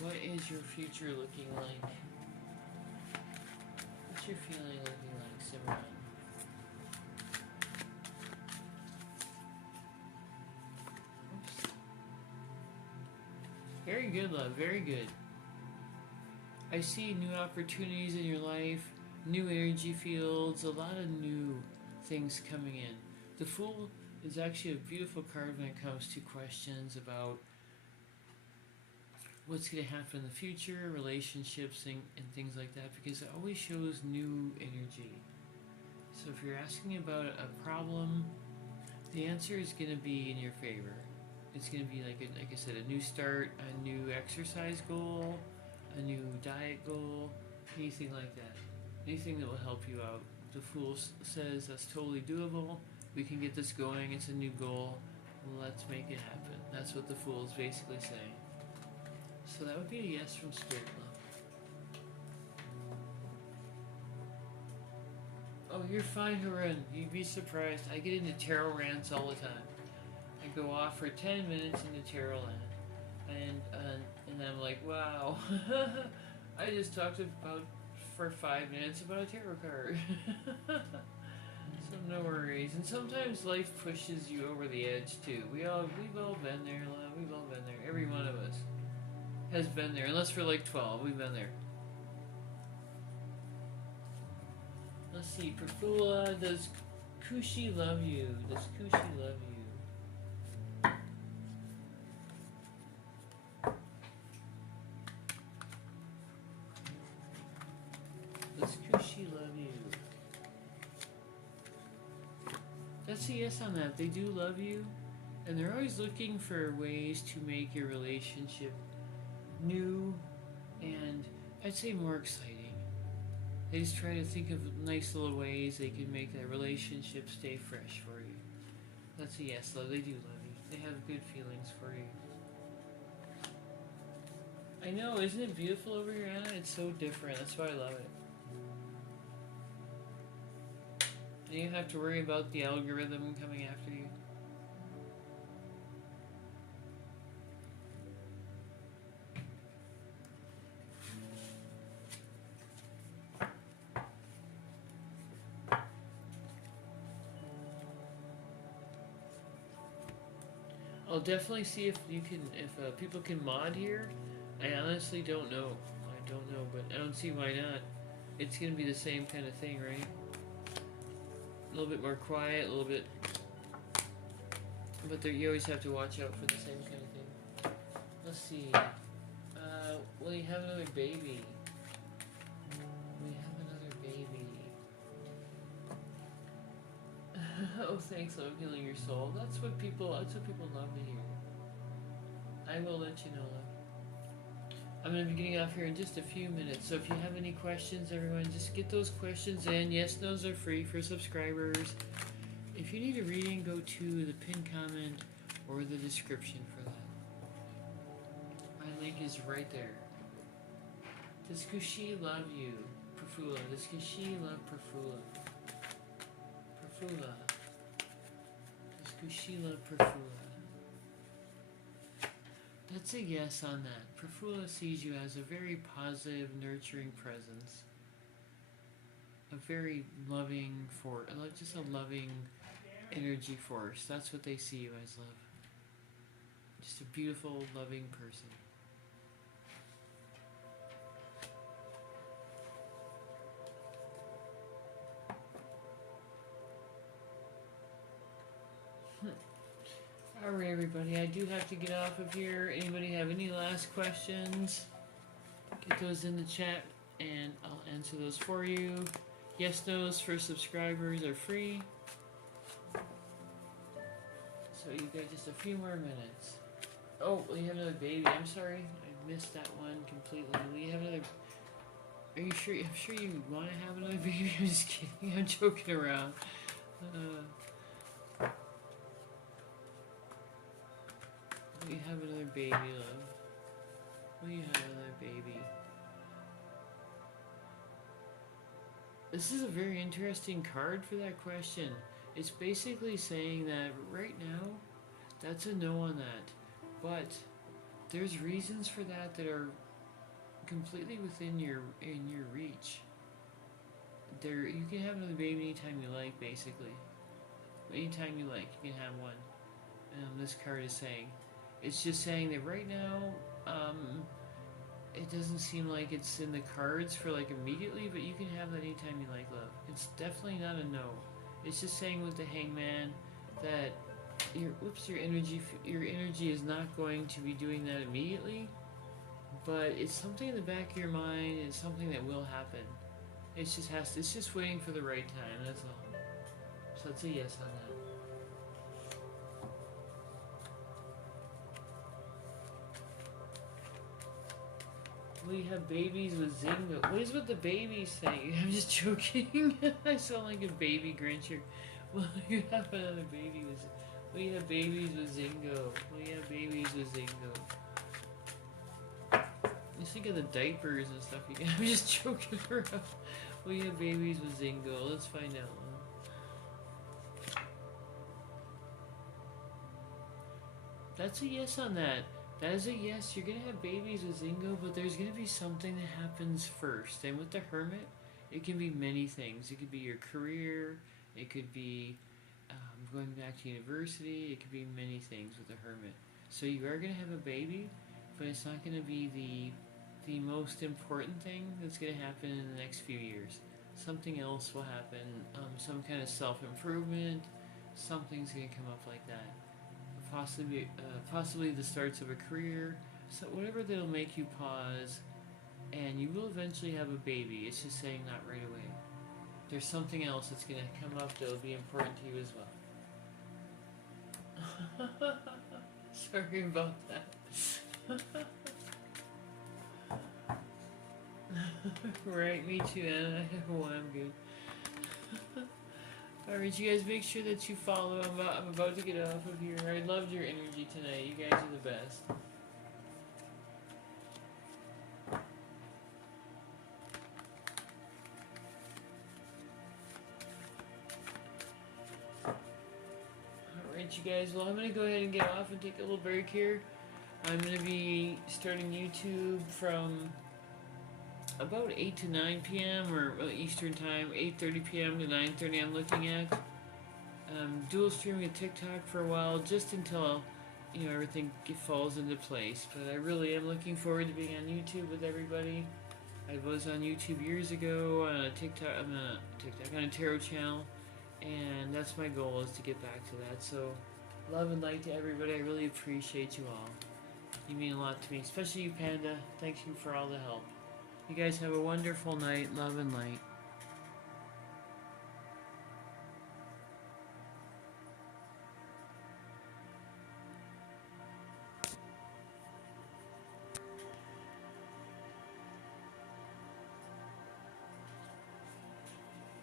love. What is your future looking like? your feeling looking like, Simran? Oops. Very good, love. Very good. I see new opportunities in your life, new energy fields, a lot of new things coming in. The Fool is actually a beautiful card when it comes to questions about what's going to happen in the future, relationships, and things like that, because it always shows new energy. So if you're asking about a problem, the answer is going to be in your favor. It's going to be like I said, a new start, a new exercise goal, a new diet goal, anything like that. Anything that will help you out. The Fool says that's totally doable. We can get this going. It's a new goal. Let's make it happen. That's what the Fool is basically saying. So that would be a yes from Spirit, love. Oh, you're fine, Harun. You'd be surprised. I get into tarot rants all the time. I go off for 10 minutes into tarot land. And I'm like, wow. I just talked about for 5 minutes about a tarot card. So no worries. And sometimes life pushes you over the edge too. We've all been there, love. We've all been there. Every one of us has been there. Unless we're like 12, we've been there. Let's see, Perfula, does Kushi love you? Does Kushi love you? Does Kushi love you? That's a yes on that. They do love you, and they're always looking for ways to make your relationship new and I'd say more exciting. They just try to think of nice little ways they can make that relationship stay fresh for you. That's a yes, love. They do love you. They have good feelings for you. I know, isn't it beautiful over here, Anna? It's so different. That's why I love it. And you don't have to worry about the algorithm coming after you. I'll definitely see if you can, if people can mod here. I honestly don't know. I don't know, but I don't see why not. It's gonna be the same kind of thing, right? A little bit more quiet, a little bit, but you always have to watch out for the same kind of thing. Let's see. Will you have another baby? We have another baby. Oh, thanks, love, healing your soul. That's what people love to hear. I will let you know, love. I'm going to be getting off here in just a few minutes, so if you have any questions, everyone, just get those questions in. Yes, those are free for subscribers. If you need a reading, go to the pinned comment or the description for that. My link is right there. Does Kushi love you? Perfula. Does Kushi love Perfula? Perfula. Does Kushi love Perfula? That's a yes on that. Perfula sees you as a very positive, nurturing presence. A very loving just a loving energy force. That's what they see you as, love. Just a beautiful, loving person. Alright, everybody, I do have to get off of here. Anybody have any last questions? Get those in the chat and I'll answer those for you. Yes, those for subscribers are free. So you got just a few more minutes. Oh, will you have another baby? I'm sorry, I missed that one completely. Will you have another... Are you sure? I'm sure you want to have another baby. I'm just kidding. I'm joking around. Will you have another baby, love? Will you have another baby? This is a very interesting card for that question. It's basically saying that right now, that's a no on that. But there's reasons for that that are completely within your reach. there, you can have another baby anytime you like, basically. Anytime you like, you can have one. This card is saying. It's just saying that right now, it doesn't seem like it's in the cards for like immediately, but you can have that anytime you like, love. It's definitely not a no. It's just saying with the Hangman that your energy is not going to be doing that immediately, but it's something in the back of your mind. It's something that will happen. It's just waiting for the right time. That's all. So that's a yes on that. We have babies with Zingo. What is with the babies saying? I'm just joking. I sound like a baby Grincher. Will you have another baby with? Will you have babies with Zingo? Will you have babies with Zingo? Just think of the diapers and stuff you get. I'm just joking around. Will you have babies with Zingo? Let's find out. That's a yes on that. That is a yes. You're gonna have babies with Zingo, but there's gonna be something that happens first. And with the Hermit, it can be many things. It could be your career. It could be going back to university. It could be many things with the Hermit. So you are gonna have a baby, but it's not gonna be the most important thing that's gonna happen in the next few years. Something else will happen. Some kind of self-improvement. Something's gonna come up like that. Possibly the starts of a career, so whatever that'll make you pause, and you will eventually have a baby. It's just saying not right away. There's something else that's gonna come up that'll be important to you as well. Sorry about that. Right, me too, Anna. Oh, I'm good. Alright, you guys make sure that you follow. I'm about to get off of here. I loved your energy tonight. You guys are the best. Alright, you guys. Well, I'm going to go ahead and get off and take a little break here. I'm going to be starting YouTube from about 8 to 9 p.m. or Eastern time, 8:30 p.m. to 9:30 I'm looking at. Dual streaming a TikTok for a while, just until everything falls into place. But I really am looking forward to being on YouTube with everybody. I was on YouTube years ago on a TikTok. I'm on a tarot channel, and that's my goal, is to get back to that. So, love and light to everybody. I really appreciate you all. You mean a lot to me, especially you, Panda. Thank you for all the help. You guys have a wonderful night. Love and light.